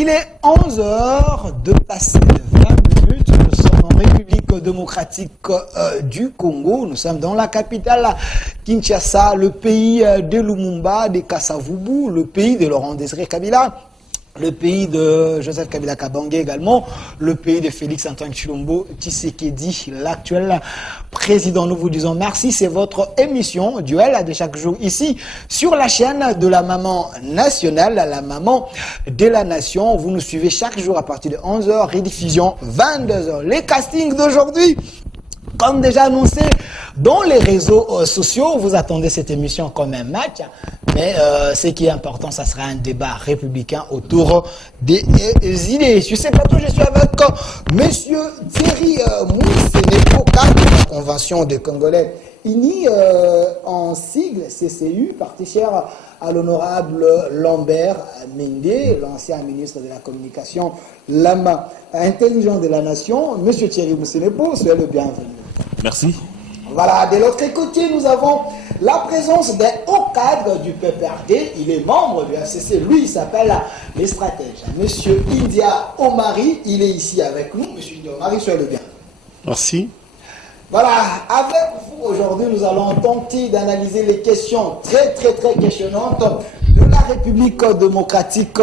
Il est 11 heures de passer de 20 minutes. Nous sommes en République démocratique du Congo. Nous sommes dans la capitale Kinshasa, le pays de Lumumba, de Kasavubu, le pays de Laurent Désiré Kabila, le pays de Joseph Kabila Kabange également, le pays de Félix Antoine Tshilombo Tshisekedi, l'actuel président. Nous vous disons merci, c'est votre émission Duel de chaque jour ici sur la chaîne de la maman nationale, la maman de la nation. Vous nous suivez chaque jour à partir de 11h, rediffusion 22h. Les castings d'aujourd'hui, comme déjà annoncé dans les réseaux sociaux, vous attendez cette émission comme un match, mais ce qui est important, ça sera un débat républicain autour des idées. Sur ce plateau, je suis avec Monsieur Thierry Moussenepo, cadre de la Convention des Congolais unis en sigle CCU, parti cher à l'honorable Lambert Mende, l'ancien ministre de la Communication, l'âme intelligent de la nation. Monsieur Thierry Moussenepo, soyez le bienvenu. Merci. Voilà, de l'autre côté, nous avons la présence d'un haut cadre du PPRD. Il est membre du FCC. Lui, il s'appelle les stratèges. Monsieur India Omari, il est ici avec nous. Monsieur India Omari, soyez le bienvenu. Merci. Voilà, avec vous aujourd'hui, nous allons tenter d'analyser les questions très questionnantes de la République démocratique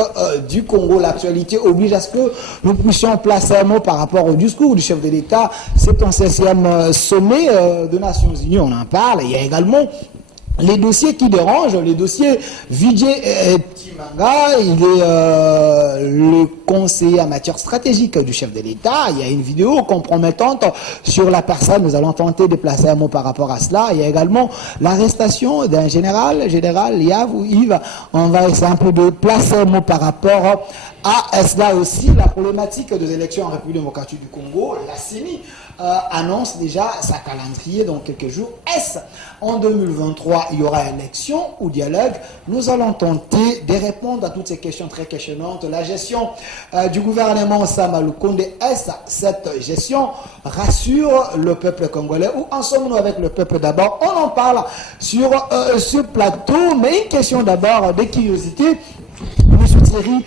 du Congo. L'actualité oblige à ce que nous puissions placer un mot par rapport au discours du chef de l'État. C'est un 16e sommet des Nations Unies, on en parle. Il y a également les dossiers qui dérangent, les dossiers Vijay Timanga, il est le conseiller en matière stratégique du chef de l'État. Il y a une vidéo compromettante sur la personne, nous allons tenter de placer un mot par rapport à cela. Il y a également l'arrestation d'un général Yav ou Yves. On va essayer un peu de placer un mot par rapport à cela aussi. La problématique des élections en République démocratique du Congo, la CENI annonce déjà sa calendrier dans quelques jours. Est-ce en 2023 il y aura élection ou dialogue? Nous allons tenter de répondre à toutes ces questions très questionnantes. La gestion du gouvernement Sama Lukonde, est-ce cette gestion rassure le peuple congolais ou en sommes-nous avec le peuple d'abord? On en parle sur ce plateau, mais une question d'abord de curiosité. Monsieur Thierry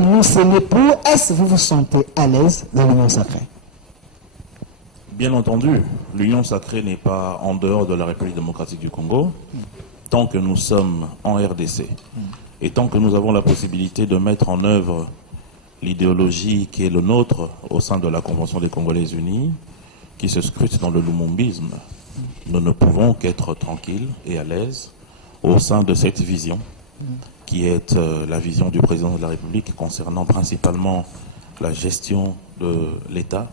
Moussenepo, est-ce que vous vous sentez à l'aise dans l'Union sacrée? Bien entendu, l'Union sacrée n'est pas en dehors de la République démocratique du Congo, tant que nous sommes en RDC. Et tant que nous avons la possibilité de mettre en œuvre l'idéologie qui est le nôtre au sein de la Convention des Congolais unis, qui se scrute dans le lumumbisme, nous ne pouvons qu'être tranquilles et à l'aise au sein de cette vision, qui est la vision du président de la République concernant principalement la gestion de l'État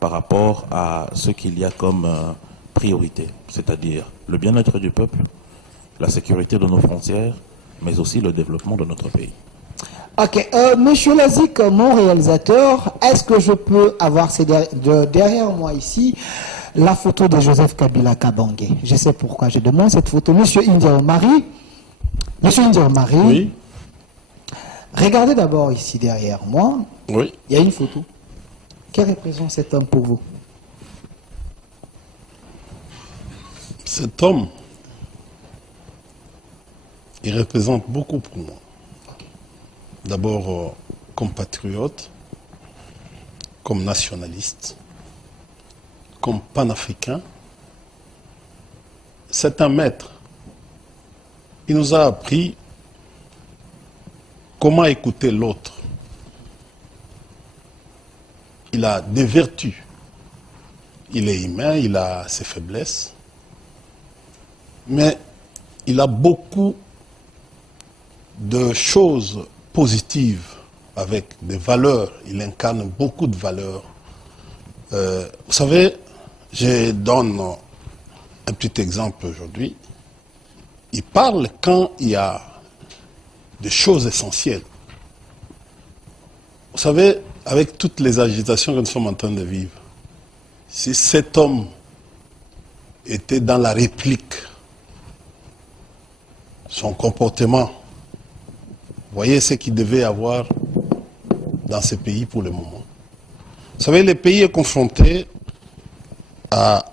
par rapport à ce qu'il y a comme priorité, c'est-à-dire le bien-être du peuple, la sécurité de nos frontières, mais aussi le développement de notre pays. Ok, Monsieur Lazik, mon réalisateur, est-ce que je peux avoir derrière moi ici la photo de Joseph Kabila Kabange? Je sais pourquoi je demande cette photo. Monsieur India Omari, oui. Regardez d'abord ici derrière moi. Oui. Il y a une photo. Que représente cet homme pour vous? Cet homme, il représente beaucoup pour moi. D'abord comme patriote, comme nationaliste, comme panafricain. C'est un maître. Il nous a appris comment écouter l'autre. Il a des vertus. Il est humain, il a ses faiblesses. Mais il a beaucoup de choses positives avec des valeurs. Il incarne beaucoup de valeurs. Vous savez, je donne un petit exemple aujourd'hui. Il parle quand il y a des choses essentielles. Vous savez, avec toutes les agitations que nous sommes en train de vivre, si cet homme était dans la réplique, son comportement, voyez ce qu'il devait avoir dans ce pays pour le moment. Vous savez, le pays est confronté à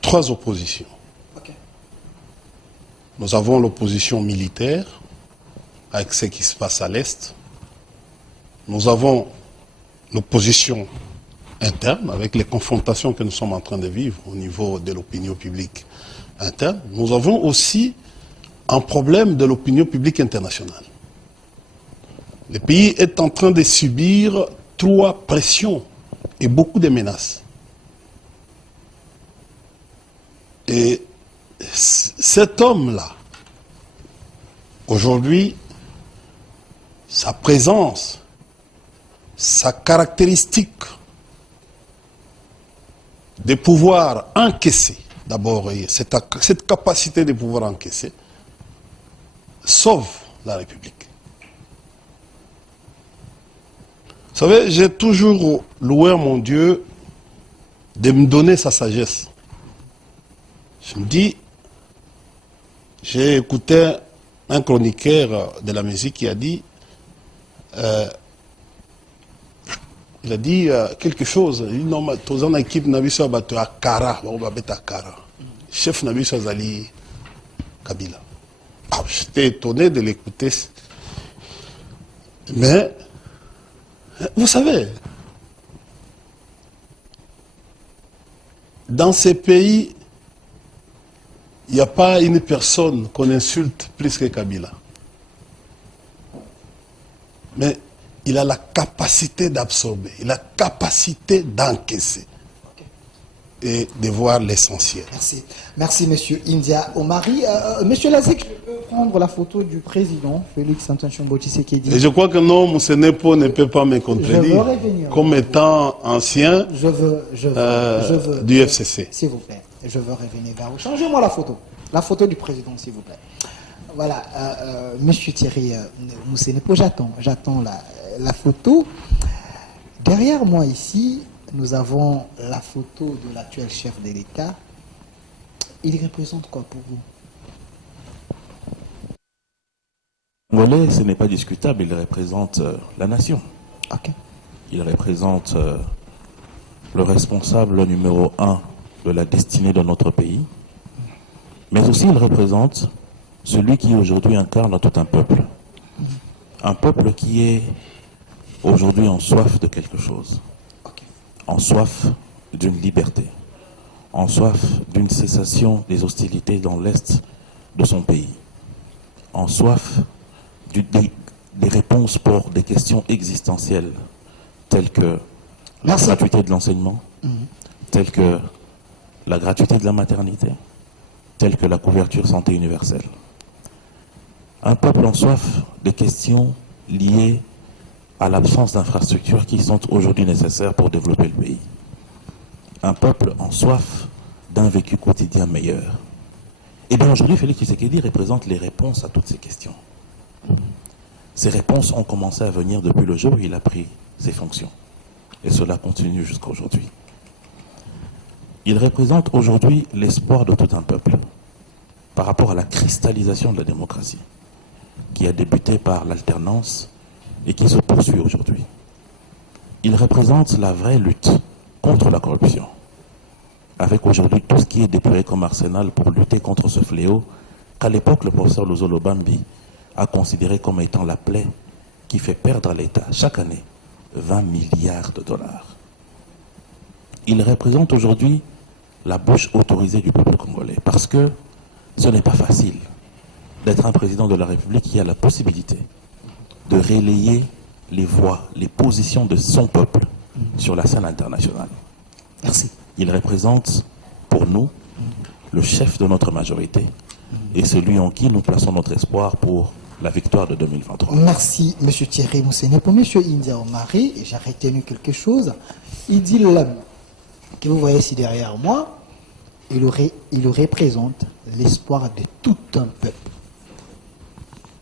3 oppositions. Nous avons l'opposition militaire, avec ce qui se passe à l'Est. nous avons l'opposition interne, avec les confrontations que nous sommes en train de vivre au niveau de l'opinion publique interne. Nous avons aussi un problème de l'opinion publique internationale. Le pays est en train de subir 3 pressions et beaucoup de menaces. Et cet homme-là, aujourd'hui, sa présence, sa caractéristique de pouvoir encaisser, d'abord, cette capacité de pouvoir encaisser, sauve la République. Vous savez, j'ai toujours loué à mon Dieu de me donner sa sagesse. Je me dis, j'ai écouté un chroniqueur de la musique qui a dit, quelque chose. Il dit non, mais tous en équipe n'a vu ça battu à Kara, on va mettre à Kara. Chef n'a vu ça Zali Kabila. Ah, j'étais étonné de l'écouter. Mais, vous savez, dans ces pays, il n'y a pas une personne qu'on insulte plus que Kabila. Mais il a la capacité d'absorber, il a la capacité d'encaisser et de voir l'essentiel. Merci. Merci, monsieur India Omari. Monsieur Lazek, je peux prendre la photo du président Félix Antoine Tshombo Tshisekedi. Et je crois que non, M. Nepo ne peut pas me contredire comme étant ancien du FCC. S'il vous plaît, je veux revenir vers vous. Changez-moi la photo du président, s'il vous plaît. Voilà, monsieur Thierry Moussenepo, j'attends la photo. Derrière moi ici, nous avons la photo de l'actuel chef de l'État. Il représente quoi pour vous? Congolais, ce n'est pas discutable, il représente la nation. Okay. Il représente le responsable numéro 1 de la destinée de notre pays, mais aussi il représente celui qui aujourd'hui incarne tout un peuple. Un peuple qui est aujourd'hui en soif de quelque chose. En soif d'une liberté. En soif d'une cessation des hostilités dans l'Est de son pays. En soif des réponses pour des questions existentielles telles que la gratuité de l'enseignement, telles que la gratuité de la maternité, telles que la couverture santé universelle. Un peuple en soif des questions liées à l'absence d'infrastructures qui sont aujourd'hui nécessaires pour développer le pays. Un peuple en soif d'un vécu quotidien meilleur. Et bien aujourd'hui, Félix Tshisekedi représente les réponses à toutes ces questions. Ces réponses ont commencé à venir depuis le jour où il a pris ses fonctions. Et cela continue jusqu'à aujourd'hui. Il représente aujourd'hui l'espoir de tout un peuple par rapport à la cristallisation de la démocratie qui a débuté par l'alternance et qui se poursuit aujourd'hui. Il représente la vraie lutte contre la corruption, avec aujourd'hui tout ce qui est déployé comme arsenal pour lutter contre ce fléau qu'à l'époque le professeur Luzolo Bambi a considéré comme étant la plaie qui fait perdre à l'État chaque année 20 milliards de dollars. Il représente aujourd'hui la bouche autorisée du peuple congolais, parce que ce n'est pas facile d'être un président de la République qui a la possibilité de relayer les voix, les positions de son peuple sur la scène internationale. Merci. Il représente pour nous le chef de notre majorité et celui en qui nous plaçons notre espoir pour la victoire de 2023. Merci, M. Thierry Moussene. Pour M. India Omari, et j'ai retenu quelque chose, il dit l'homme que vous voyez ici derrière moi, il représente l'espoir de tout un peuple.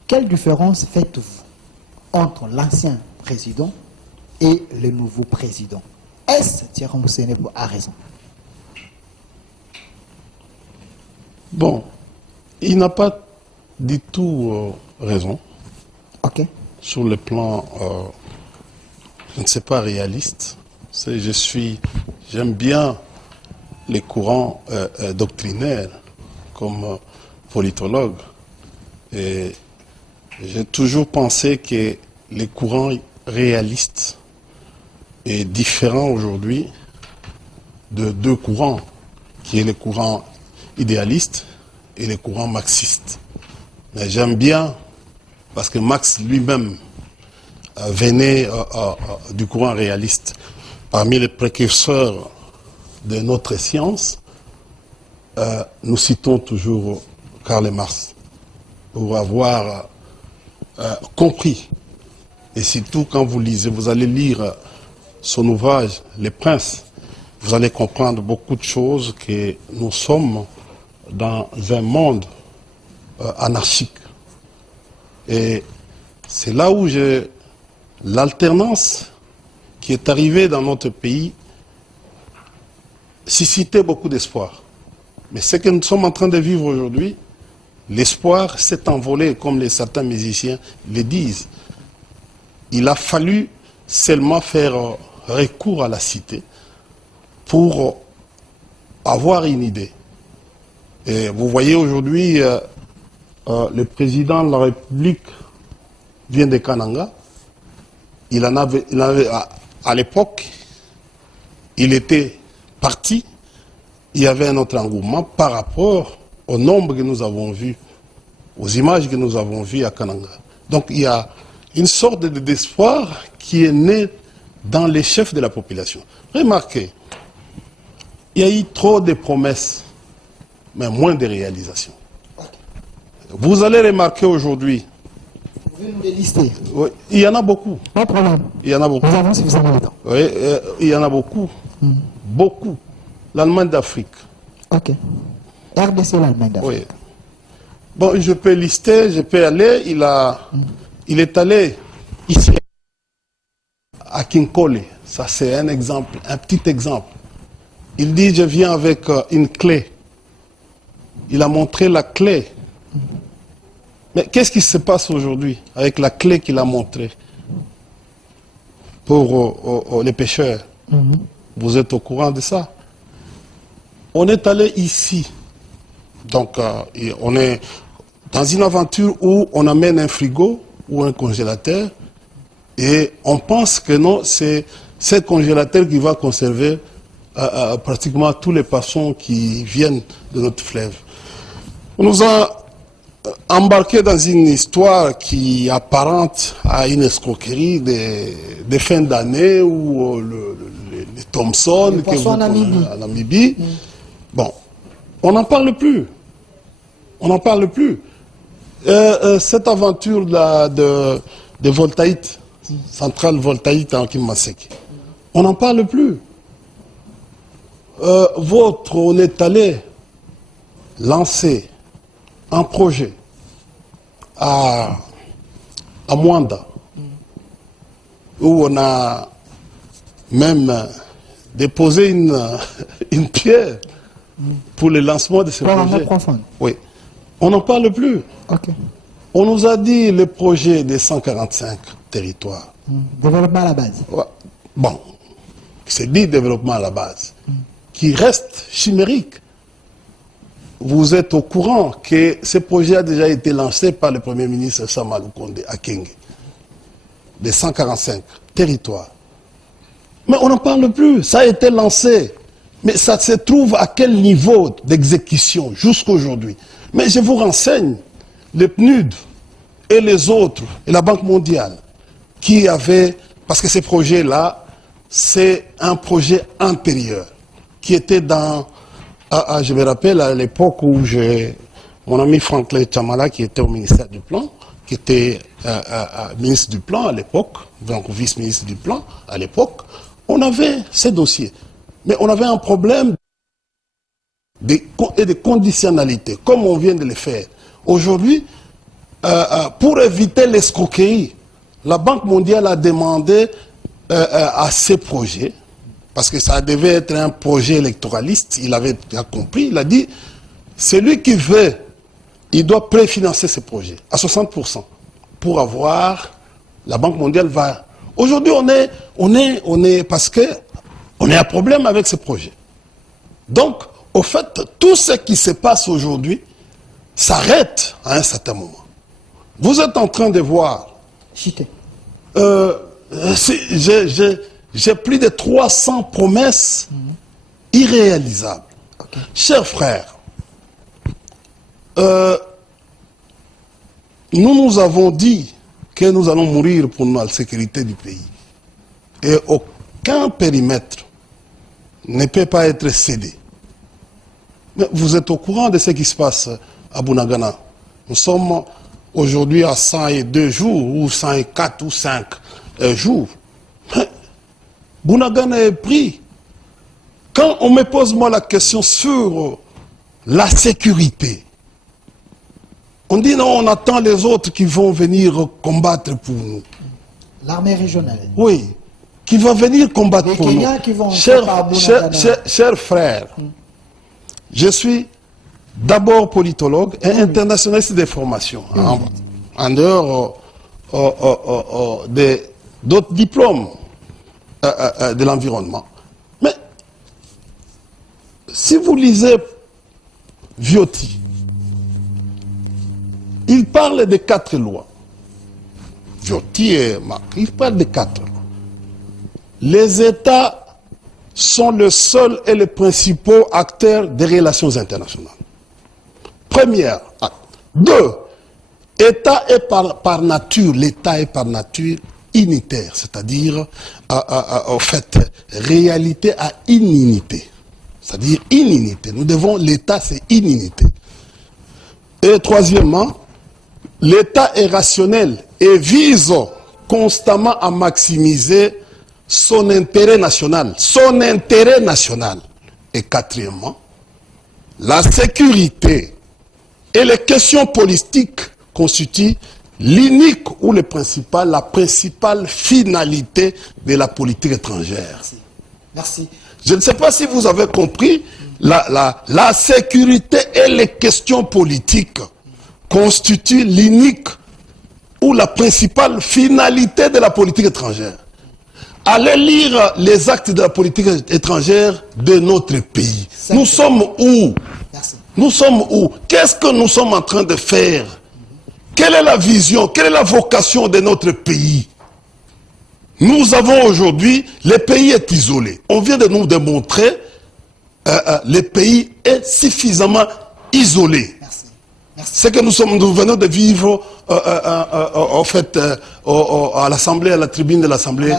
Quelle différence faites-vous entre l'ancien président et le nouveau président? Est-ce Thierry Moussene a raison? Bon, il n'a pas du tout raison. Ok. Sur le plan, je ne sais pas, réaliste. J'aime bien les courants doctrinaires comme politologue. Et j'ai toujours pensé que les courants réaliste est différent aujourd'hui de deux courants, qui est le courant idéaliste et le courant marxiste. Mais j'aime bien, parce que Marx lui-même venait du courant réaliste. Parmi les précurseurs de notre science, nous citons toujours Karl Marx pour avoir compris. Et surtout quand vous lisez, vous allez lire son ouvrage « Les Princes », vous allez comprendre beaucoup de choses, que nous sommes dans un monde anarchique. Et c'est là où l'alternance qui est arrivée dans notre pays suscitait beaucoup d'espoir. Mais ce que nous sommes en train de vivre aujourd'hui, l'espoir s'est envolé, comme certains musiciens le disent. Il a fallu seulement faire recours à la cité pour avoir une idée. Et vous voyez aujourd'hui, le président de la République vient de Kananga. Il en avait à l'époque, il était parti. Il y avait un autre engouement par rapport au nombre que nous avons vu, aux images que nous avons vues à Kananga. Donc il y a une sorte d'espoir qui est né dans les chefs de la population. Remarquez, il y a eu trop de promesses, mais moins de réalisations. Vous allez remarquer aujourd'hui, Vous pouvez nous les lister? oui, il y en a beaucoup. Pas de problème. Il y en a beaucoup. Nous avons suffisamment de temps. Oui, il y en a beaucoup. Beaucoup. L'Allemagne d'Afrique. Ok. RDC, l'Allemagne d'Afrique. Oui. Bon, je peux lister, je peux aller. Il est allé ici, à Kinkole. Ça, c'est un exemple, un petit exemple. Il dit, je viens avec une clé. Il a montré la clé. Mais qu'est-ce qui se passe aujourd'hui avec la clé qu'il a montrée pour les pêcheurs? Vous êtes au courant de ça? On est allé ici. Donc, on est dans une aventure où on amène un frigo ou un congélateur et on pense que non, c'est ce congélateur qui va conserver pratiquement tous les poissons qui viennent de notre fleuve. On nous a embarqué dans une histoire qui apparente à une escroquerie des fins d'année ou les Thomson que vous en Namibie. Bon, on n'en parle plus. On n'en parle plus. Cette aventure de Voltaïte, centrale Voltaïte en Kimaseki, on n'en parle plus. On est allé lancer un projet à Mwanda, où on a même déposé une pierre pour le lancement de ce projet. Oui. On n'en parle plus. Ok. On nous a dit le projet des 145 territoires. Développement à la base. Ouais. Bon, c'est dit développement à la base, qui reste chimérique. Vous êtes au courant que ce projet a déjà été lancé par le Premier ministre Samalou Kondé à Kenge. Les 145 territoires. Mais on n'en parle plus. Ça a été lancé. Mais ça se trouve à quel niveau d'exécution jusqu'aujourd'hui? Mais je vous renseigne, le PNUD et les autres, et la Banque mondiale, qui avaient, parce que ces projets-là, c'est un projet antérieur, qui était dans, je me rappelle à l'époque où mon ami Franklin Chamala, qui était au ministère du Plan, qui était ministre du Plan à l'époque, donc vice-ministre du Plan à l'époque, on avait ces dossiers. Mais on avait un problème et de conditionnalité, comme on vient de le faire. Aujourd'hui, pour éviter l'escroquerie, la Banque mondiale a demandé à ces projets, parce que ça devait être un projet électoraliste, il avait compris, il a dit, celui qui veut, il doit préfinancer ces projets à 60%, pour avoir, la Banque mondiale va... Aujourd'hui, on est parce que on a un problème avec ce projet. Donc, au fait, tout ce qui se passe aujourd'hui s'arrête à un certain moment. Vous êtes en train de voir J'ai plus de 300 promesses irréalisables. Okay. Chers frères, nous avons dit que nous allons mourir pour la sécurité du pays. Et aucun périmètre ne peut pas être cédé. Mais vous êtes au courant de ce qui se passe à Bunagana. Nous sommes aujourd'hui à 102 jours, ou 104 ou 5 jours. Bunagana est pris. Quand on me pose moi la question sur la sécurité, on dit non, on attend les autres qui vont venir combattre pour nous. L'armée régionale. Oui, qui va venir combattre Les pour Kenyans nous. qui vont par Bunagana. Chers frères, je suis d'abord politologue et internationaliste des formations, en dehors d'autres diplômes de l'environnement. Mais si vous lisez Viotti, il parle de 4 lois. Viotti et Marc, il parle de 4 lois. Les États sont les seuls et les principaux acteurs des relations internationales. Première acte. 2. État est par nature, l'État est par nature unitaire, c'est-à-dire, en fait, réalité à inunité. C'est-à-dire inunité. Nous devons, l'État c'est inunité. Et troisièmement, l'État est rationnel et vise constamment à maximiser son intérêt national. Son intérêt national. Et quatrièmement, la sécurité et les questions politiques constituent l'unique ou la principale finalité de la politique étrangère. Merci. Merci. Je ne sais pas si vous avez compris, la sécurité et les questions politiques constituent l'unique ou la principale finalité de la politique étrangère. Allez lire les actes de la politique étrangère de notre pays. Nous sommes où? Merci. Nous sommes où? Qu'est-ce que nous sommes en train de faire? Quelle est la vision? Quelle est la vocation de notre pays? Nous avons aujourd'hui, le pays est isolé. On vient de nous démontrer le pays est suffisamment isolé. Merci. Merci. C'est que nous venons de vivre en fait, à l'Assemblée, à la tribune de l'Assemblée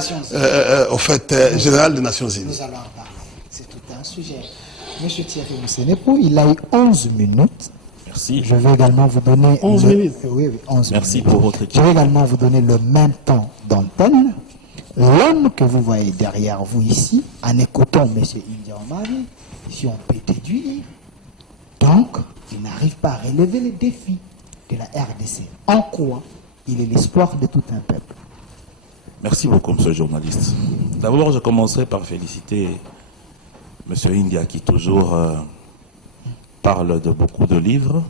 générale des Nations Unies. Nous allons en parler. C'est tout un sujet. Monsieur Thierry Moussenepo, il a eu 11 minutes. Merci. Je vais également vous donner... 11 minutes. Oui, 11 Merci minutes. pour votre Je équipe. vais également vous donner le même temps d'antenne. L'homme que vous voyez derrière vous ici, en écoutant M. India Omari, si on peut déduire, donc, il n'arrive pas à relever les défis de la RDC. En quoi il est l'espoir de tout un peuple. Merci beaucoup, monsieur le journaliste. D'abord, je commencerai par féliciter monsieur India qui toujours parle de beaucoup de livres,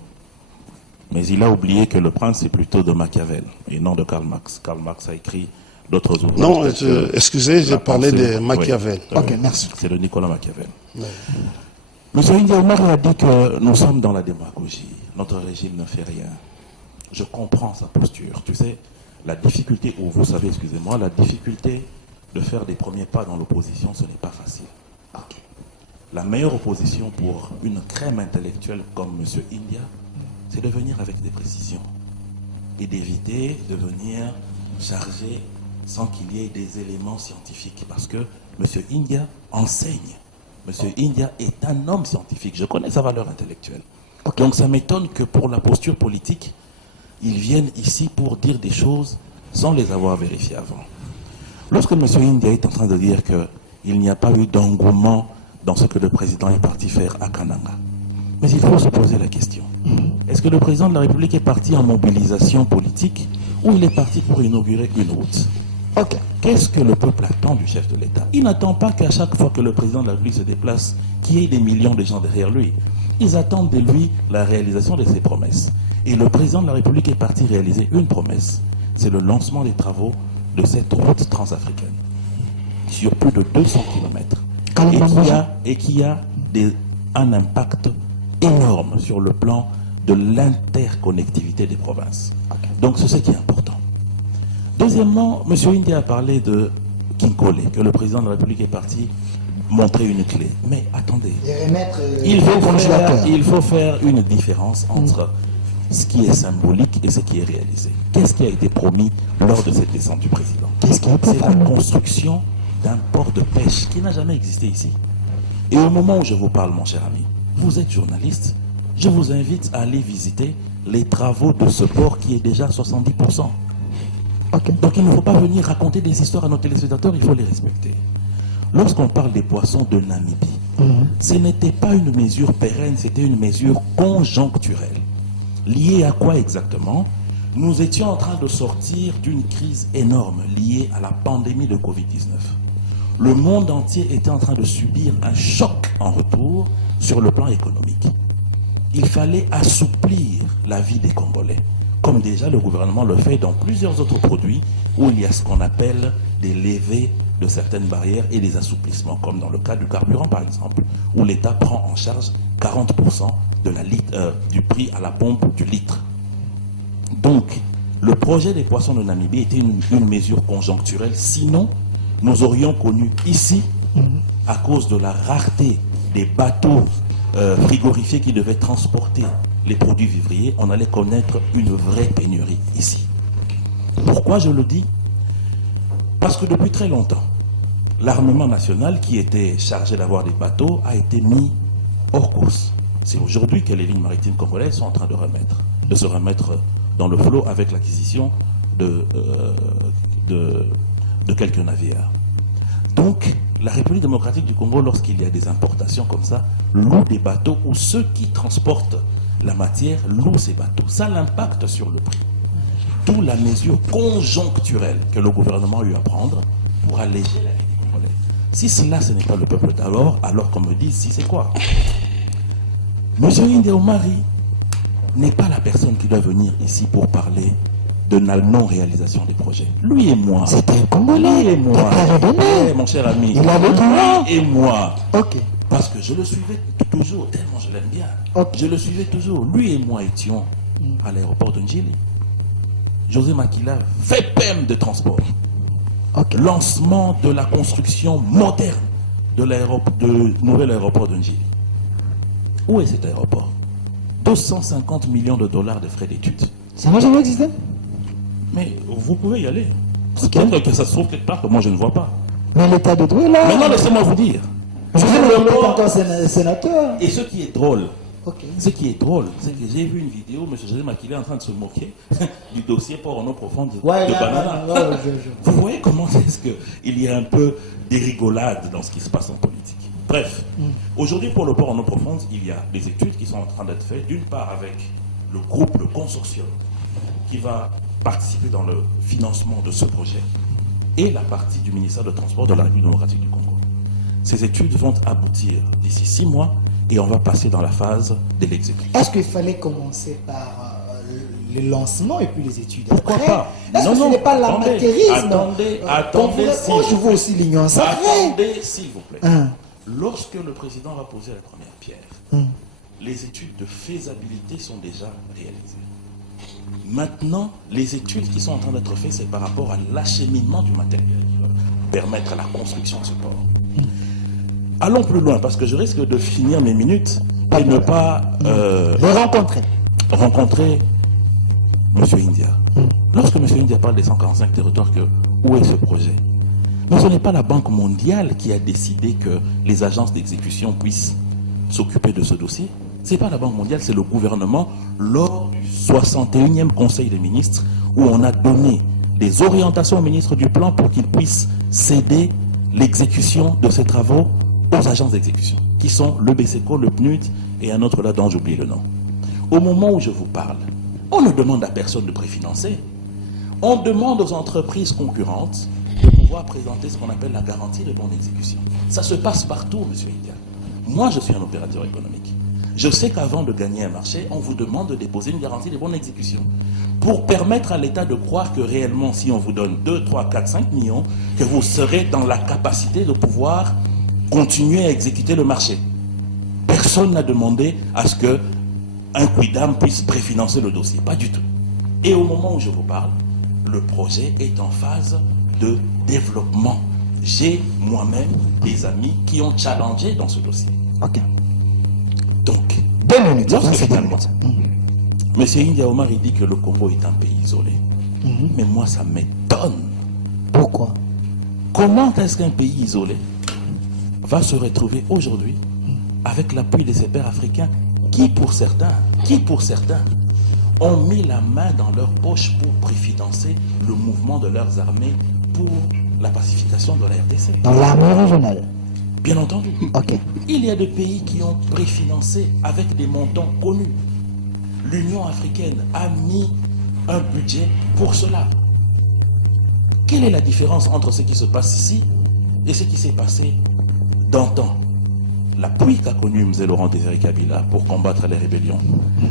mais il a oublié que le prince est plutôt de Machiavel et non de Karl Marx. Karl Marx a écrit d'autres ouvrages. Non, excusez, j'ai parlé de Machiavel. Oui, Ok, merci. C'est de Nicolas Machiavel. Oui. Monsieur India Omar a dit que nous sommes dans la démagogie. Notre régime ne fait rien. Je comprends sa posture. Tu sais, la difficulté, ou vous savez, excusez-moi, la difficulté de faire des premiers pas dans l'opposition, ce n'est pas facile. Ok. La meilleure opposition pour une crème intellectuelle comme M. India, c'est de venir avec des précisions et d'éviter de venir charger sans qu'il y ait des éléments scientifiques. Parce que M. India enseigne. M. India est un homme scientifique. Je connais sa valeur intellectuelle. Okay. Donc ça m'étonne que pour la posture politique, ils viennent ici pour dire des choses sans les avoir vérifiées avant. Lorsque M. India est en train de dire qu'il n'y a pas eu d'engouement dans ce que le président est parti faire à Kananga, mais il faut se poser la question. Est-ce que le président de la République est parti en mobilisation politique ou il est parti pour inaugurer une route? Ok. Qu'est-ce que le peuple attend du chef de l'État? Il n'attend pas qu'à chaque fois que le président de la République se déplace, qu'il y ait des millions de gens derrière lui. Ils attendent de lui la réalisation de ses promesses. Et le président de la République est parti réaliser une promesse. C'est le lancement des travaux de cette route transafricaine sur plus de 200 km. Et qui a un impact énorme sur le plan de l'interconnectivité des provinces. Okay. Donc c'est ce qui est important. Deuxièmement, M. India a parlé de Kinkole, que le président de la République est parti montrer une clé. Mais attendez, Et remettre il faut faire une différence entre ce qui est symbolique et ce qui est réalisé. Qu'est-ce qui a été promis lors de cette descente du président? C'est la construction d'un port de pêche qui n'a jamais existé ici. Et au moment où je vous parle, mon cher ami, vous êtes journaliste, je vous invite à aller visiter les travaux de ce port qui est déjà à 70%. Donc il ne faut pas venir raconter des histoires à nos téléspectateurs, il faut les respecter. Lorsqu'on parle des poissons de Namibie, ce n'était pas une mesure pérenne, c'était une mesure conjoncturelle. Liée à quoi exactement? Nous étions en train de sortir d'une crise énorme liée à la pandémie de Covid-19. Le monde entier était en train de subir un choc en retour sur le plan économique. Il fallait assouplir la vie des Congolais, comme déjà le gouvernement le fait dans plusieurs autres produits où il y a ce qu'on appelle des levées de certaines barrières et des assouplissements, comme dans le cas du carburant par exemple, où l'État prend en charge 40% de du prix à la pompe du litre. Donc, le projet des poissons de Namibie était une mesure conjoncturelle, sinon nous aurions connu ici, à cause de la rareté des bateaux frigorifiés qui devaient transporter les produits vivriers, on allait connaître une vraie pénurie ici. Pourquoi je le dis? Parce que depuis très longtemps, l'armement national qui était chargé d'avoir des bateaux a été mis hors course. C'est aujourd'hui que les lignes maritimes congolaises sont en train de se remettre dans le flot avec l'acquisition de quelques navires. Donc, la République démocratique du Congo, lorsqu'il y a des importations comme ça, loue des bateaux ou ceux qui transportent la matière louent ces bateaux. Ça l'impacte sur le prix. D'où la mesure conjoncturelle que le gouvernement a eu à prendre pour alléger la vie des Congolais. Si cela, ce n'est pas le peuple d'alors, alors qu'on me dit, si c'est quoi? Monsieur Inde Omari n'est pas la personne qui doit venir ici pour parler de la non-réalisation des projets. Lui et moi. C'était un Congolais. Lui et moi. Mon cher ami. Il a le droit. Lui et moi. Ok. Parce que je le suivais toujours, tellement je l'aime bien. Ok. Je le suivais toujours. Lui et moi étions à l'aéroport de Njili. José Makila, VPM de transport. Ok. Lancement de la construction moderne de nouvel aéroport de Njili. Où est cet aéroport? 250 millions de dollars de frais d'études. Ça n'a jamais existé? Mais vous pouvez y aller. Ok. Peut-être que ça se trouve quelque part que moi je ne vois pas. Mais l'état de droit est là. Maintenant, laissez-moi vous dire. Je Sur sais le que vous êtes plan- encore sénateur. Et ce qui est drôle, Ok. c'est que j'ai vu une vidéo, M. José Makila est en train de se moquer du dossier port en eau profonde de Banana. Vous voyez comment est-ce qu'il y a un peu des rigolades dans ce qui se passe en politique. Bref, aujourd'hui pour le port en eau profonde, il y a des études qui sont en train d'être faites, d'une part avec le groupe, le consortium, qui va participer dans le financement de ce projet, et la partie du ministère de Transport de la République démocratique du Congo. Ces études vont aboutir d'ici 6 mois et on va passer dans la phase de l'exécution. Est-ce qu'il fallait commencer par le lancement et puis les études Pourquoi après? pas? Est-ce que ce n'est pas l'amateurisme? Attendez, Moi, je veux aussi l'union sacrée. Attendez, s'il vous plaît. Hein. Lorsque le président va poser la première pierre, les études de faisabilité sont déjà réalisées. Maintenant, les études qui sont en train d'être faites, c'est par rapport à l'acheminement du matériel qui va permettre la construction de ce port. Allons plus loin, parce que je risque de finir mes minutes et ne pas Les rencontrer. rencontrer M. India. Lorsque M. India parle des 145 territoires, où est ce projet? Mais ce n'est pas la Banque mondiale qui a décidé que les agences d'exécution puissent s'occuper de ce dossier. Ce n'est pas la Banque mondiale, c'est le gouvernement lors du 61e Conseil des ministres où on a donné des orientations au ministre du Plan pour qu'il puisse céder l'exécution de ces travaux aux agences d'exécution, qui sont le BCECO, le PNUD et un autre là dont j'oublie le nom. Au moment où je vous parle, on ne demande à personne de préfinancer. On demande aux entreprises concurrentes de pouvoir présenter ce qu'on appelle la garantie de bonne exécution. Ça se passe partout, M. India. Moi, je suis un opérateur économique. Je sais qu'avant de gagner un marché, on vous demande de déposer une garantie de bonne exécution pour permettre à l'État de croire que réellement, si on vous donne 2, 3, 4, 5 millions, que vous serez dans la capacité de pouvoir continuer à exécuter le marché. Personne n'a demandé à ce que un Quidam puisse préfinancer le dossier. Pas du tout. Et au moment où je vous parle, le projet est en phase de développement. J'ai moi-même des amis qui ont challengé dans ce dossier. Ok. Donc, 2 minutes. lorsque c'est 2 finalement, minutes. M. India Omar il dit que le Congo est un pays isolé. Mais moi, ça m'étonne. Pourquoi? Comment est-ce qu'un pays isolé va se retrouver aujourd'hui avec l'appui de ses pairs africains qui pour certains, ont mis la main dans leur poche pour préfinancer le mouvement de leurs armées pour la pacification de la RDC. Dans l'armée régionale. Bien entendu. Ok. Il y a des pays qui ont préfinancé avec des montants connus. L'Union africaine a mis un budget pour cela. Quelle est la différence entre ce qui se passe ici et ce qui s'est passé d'antan? L'appui qu'a connu Mzee Laurent Désiré Kabila pour combattre les rébellions,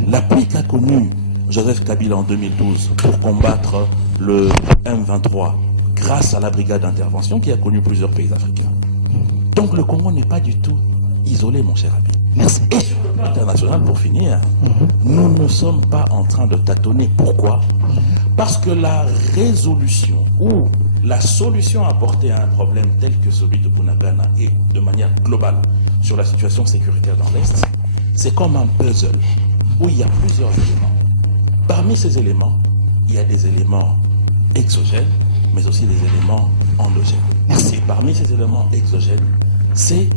l'appui qu'a connu Joseph Kabila en 2012 pour combattre le M23 grâce à la brigade d'intervention qui a connu plusieurs pays africains. Donc le Congo n'est pas du tout isolé, mon cher ami. Merci. Et sur le plan international, pour finir, nous ne sommes pas en train de tâtonner. Pourquoi? Parce que la résolution ou la solution apportée à un problème tel que celui de Bunagana et de manière globale sur la situation sécuritaire dans l'Est, c'est comme un puzzle où il y a plusieurs éléments. Parmi ces éléments, il y a des éléments exogènes, mais aussi des éléments endogènes. Merci. Et parmi ces éléments exogènes, c'est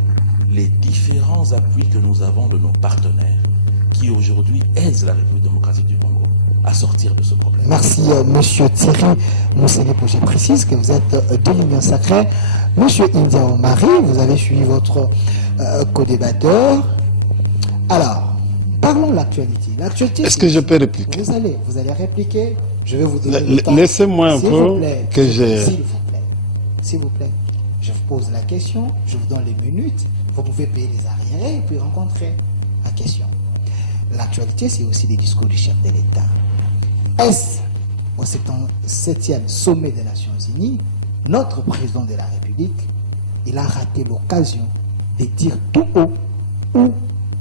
les différents appuis que nous avons de nos partenaires qui aujourd'hui aident la République démocratique du Congo à sortir de ce problème. Merci, monsieur Thierry Moussenepo. Je précise que vous êtes de l'Union Sacrée. Monsieur India Omari, vous avez suivi votre co-débatteur. Alors, parlons de l'actualité. L'actualité. Est-ce que je peux répliquer? Vous allez répliquer. Je vais vous donner le temps. Laissez-moi un S'il peu vous plaît, que j'ai... S'il vous plaît. Je vous pose la question, je vous donne les minutes. Vous pouvez payer les arriérés et puis rencontrer la question. L'actualité, c'est aussi les discours du chef de l'État. Est-ce au 77e sommet des Nations Unies, notre président de la République, il a raté l'occasion de dire tout haut où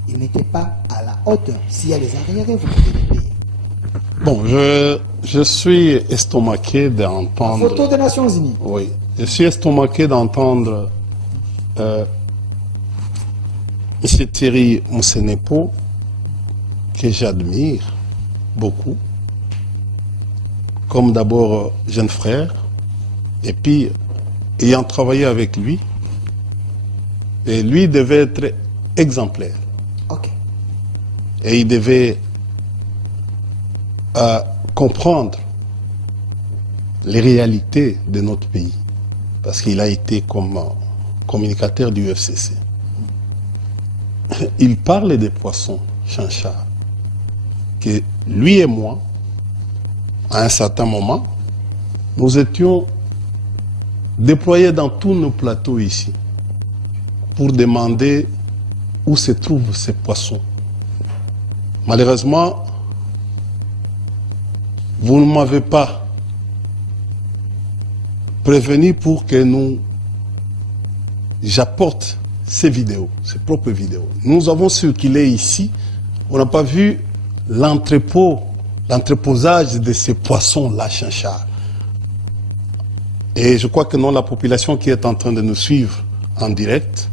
il n'était pas à la hauteur. S'il y a les arriérés, vous pouvez les payer. Bon, je suis estomaqué d'entendre... Photo des Nations Unies. Oui, je suis estomaqué d'entendre M. Thierry Moussenepo, que j'admire beaucoup, comme d'abord jeune frère, et puis ayant travaillé avec lui, et lui devait être exemplaire. Ok. Et il devait comprendre les réalités de notre pays, parce qu'il a été comme communicateur du UFCC. Il parle des poissons chanchards, que lui et moi, à un certain moment, nous étions déployés dans tous nos plateaux ici pour demander où se trouvent ces poissons. Malheureusement, vous ne m'avez pas prévenu pour que j'apporte ces vidéos, ces propres vidéos. Nous avons circulé ici, on n'a pas vu l'entreposage de ces poissons-là, chanchards. Et je crois que non, la population qui est en train de nous suivre en direct,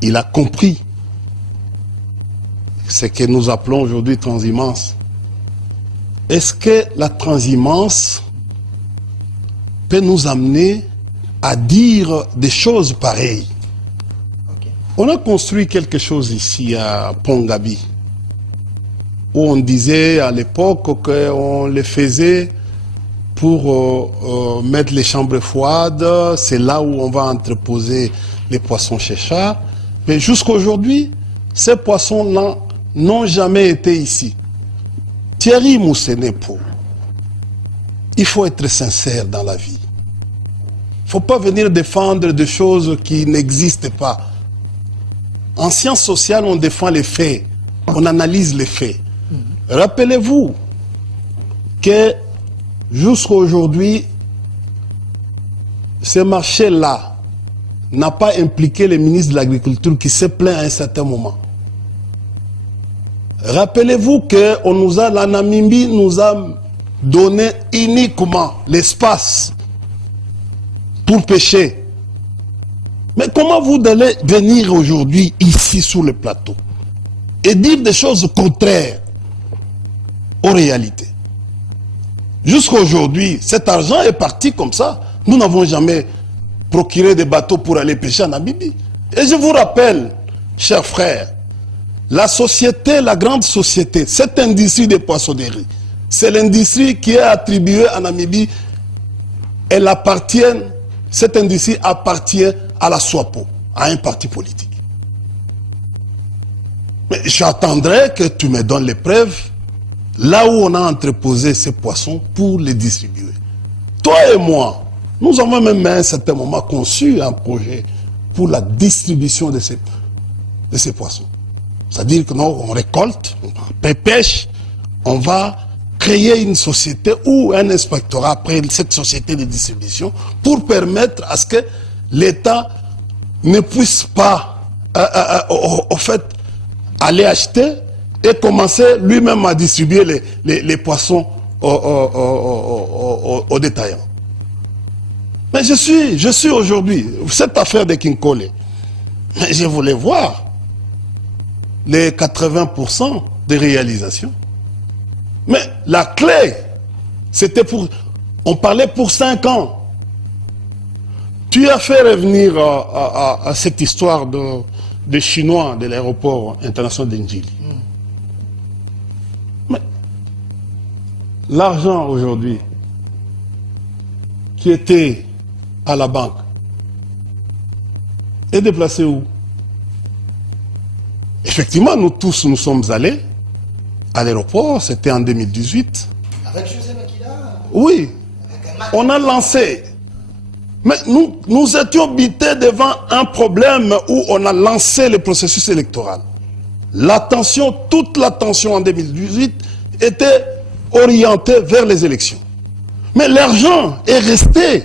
il a compris ce que nous appelons aujourd'hui transhumance. Est-ce que la transhumance peut nous amener à dire des choses pareilles? Okay. On a construit quelque chose ici à Pongabi, où on disait à l'époque qu'on le faisait pour mettre les chambres froides, c'est là où on va entreposer les poissons chéchards. Mais jusqu'à aujourd'hui, ces poissons-là n'ont jamais été ici. Thierry Moussenepo, il faut être sincère dans la vie. Il ne faut pas venir défendre des choses qui n'existent pas. En sciences sociales, on défend les faits, on analyse les faits. Rappelez-vous que jusqu'à aujourd'hui, ce marché-là n'a pas impliqué le ministre de l'Agriculture qui s'est plaint à un certain moment. Rappelez-vous que la Namibie nous a donner uniquement l'espace pour pêcher. Mais comment vous allez venir aujourd'hui ici sur le plateau et dire des choses contraires aux réalités? Jusqu'à aujourd'hui, cet argent est parti comme ça. Nous n'avons jamais procuré des bateaux pour aller pêcher en Namibie. Et je vous rappelle, chers frères, la société, la grande société, cette industrie des poissonneries, c'est l'industrie qui est attribuée à Namibie. Elle appartient, cette industrie appartient à la SWAPO, à un parti politique. Mais j'attendrai que tu me donnes les preuves là où on a entreposé ces poissons pour les distribuer. Toi et moi, nous avons même à un certain moment conçu un projet pour la distribution de ces poissons. C'est-à-dire que nous, on récolte, on pêche, on va créer une société ou un inspectorat après cette société de distribution pour permettre à ce que l'État ne puisse pas, au fait, aller acheter et commencer lui-même à distribuer les poissons aux détaillants. Mais je suis aujourd'hui, cette affaire de Kinkole, mais je voulais voir les 80% des réalisations. Mais la clé, c'était pour... On parlait pour 5 ans. Tu as fait revenir à cette histoire des Chinois de l'aéroport international d'Ndjili. Mais l'argent aujourd'hui qui était à la banque est déplacé où? Effectivement, nous tous, nous sommes allés à l'aéroport, c'était en 2018. Avec José Makila? Oui, on a lancé. Mais nous étions bités devant un problème où on a lancé le processus électoral. L'attention, toute l'attention en 2018 était orientée vers les élections. Mais l'argent est resté.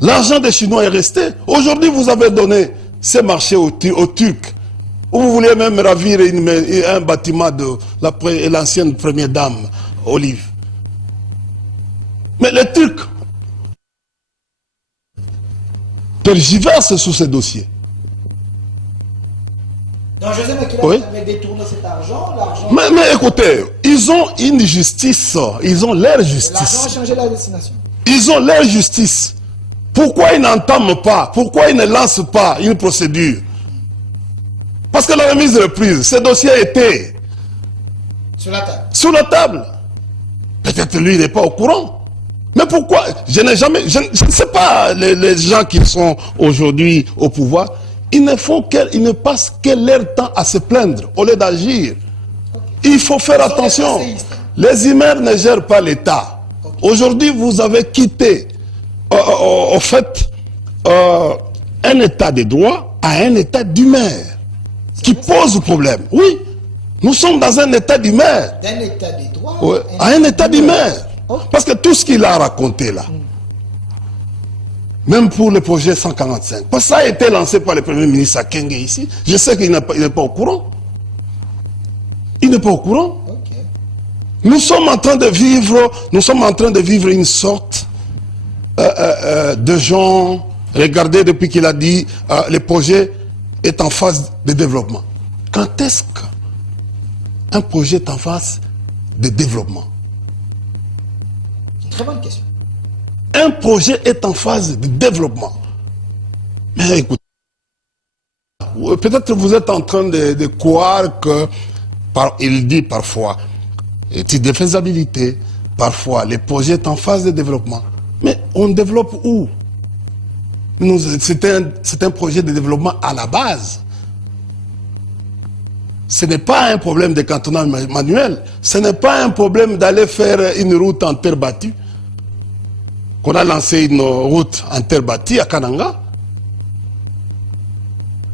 L'argent des Chinois est resté. Aujourd'hui, vous avez donné ces marchés aux Turcs. Où vous voulez même ravir un bâtiment de l'ancienne première dame, Olive. Mais les Turcs tergiversent sur ces dossiers. Donc José Makila avait détourné cet argent, mais écoutez, ils ont une justice, ils ont leur justice. L'argent a changé la destination. Ils ont leur justice. Pourquoi ils n'entament pas? Pourquoi ils ne lancent pas une procédure? Parce que la remise de reprise, ce dossier était sur la table. Sur la table. Peut-être lui, il n'est pas au courant. Mais pourquoi? Je ne sais pas, les gens qui sont aujourd'hui au pouvoir, ils ne passent que leur temps à se plaindre au lieu d'agir. Okay. Il faut faire attention. Les humains ne gèrent pas l'État. Okay. Aujourd'hui, vous avez quitté, au fait, un État de droit à un État d'humain qui pose problème. Oui, nous sommes dans un État d'humain. D'un État de droit à un État d'humain. Okay. Parce que tout ce qu'il a raconté là, même pour le projet 145, parce que ça a été lancé par le Premier ministre Akenge ici, je sais qu'il n'est pas au courant. Il n'est pas au courant. Okay. Nous sommes en train de vivre une sorte de gens, regardez depuis qu'il a dit, le projet est en phase de développement. Quand est-ce qu'un projet est en phase de développement? Très bonne question. Un projet est en phase de développement. Mais écoutez, peut-être vous êtes en train de croire que, il dit parfois, étude de faisabilité, parfois les projets sont en phase de développement. Mais on développe où? C'est un projet de développement à la base. Ce n'est pas un problème de cantonnement manuel. Ce n'est pas un problème d'aller faire une route en terre battue. Qu'on a lancé une route en terre battue à Kananga.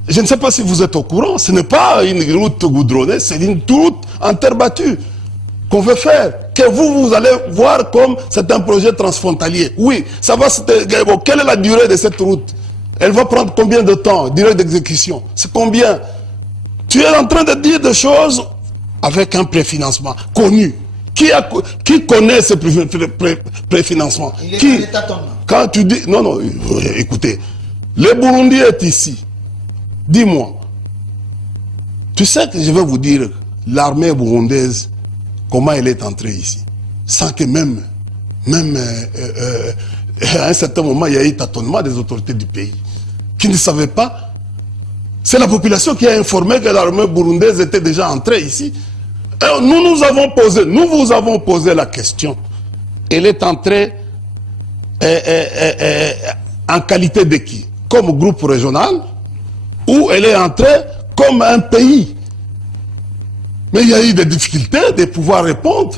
Je ne sais pas si vous êtes au courant. Ce n'est pas une route goudronnée, c'est une route en terre battue qu'on veut faire. Que vous allez voir comme c'est un projet transfrontalier. Oui, ça va. Quelle est la durée de cette route? Elle va prendre combien de temps? Durée d'exécution, c'est combien? Tu es en train de dire des choses avec un préfinancement connu. Qui connaît ce préfinancement? Il est Qui? dans les tâtonnements. Quand tu dis... Non, non, écoutez. Le Burundi est ici. Dis-moi. Tu sais que je vais vous dire l'armée burundaise, comment elle est entrée ici. Sans que même à un certain moment, il y a eu tâtonnement des autorités du pays. Qui ne savaient pas. C'est la population qui a informé que l'armée burundaise était déjà entrée ici. Et nous vous avons posé la question. Elle est entrée en qualité de qui? Comme groupe régional, ou elle est entrée comme un pays. Mais il y a eu des difficultés de pouvoir répondre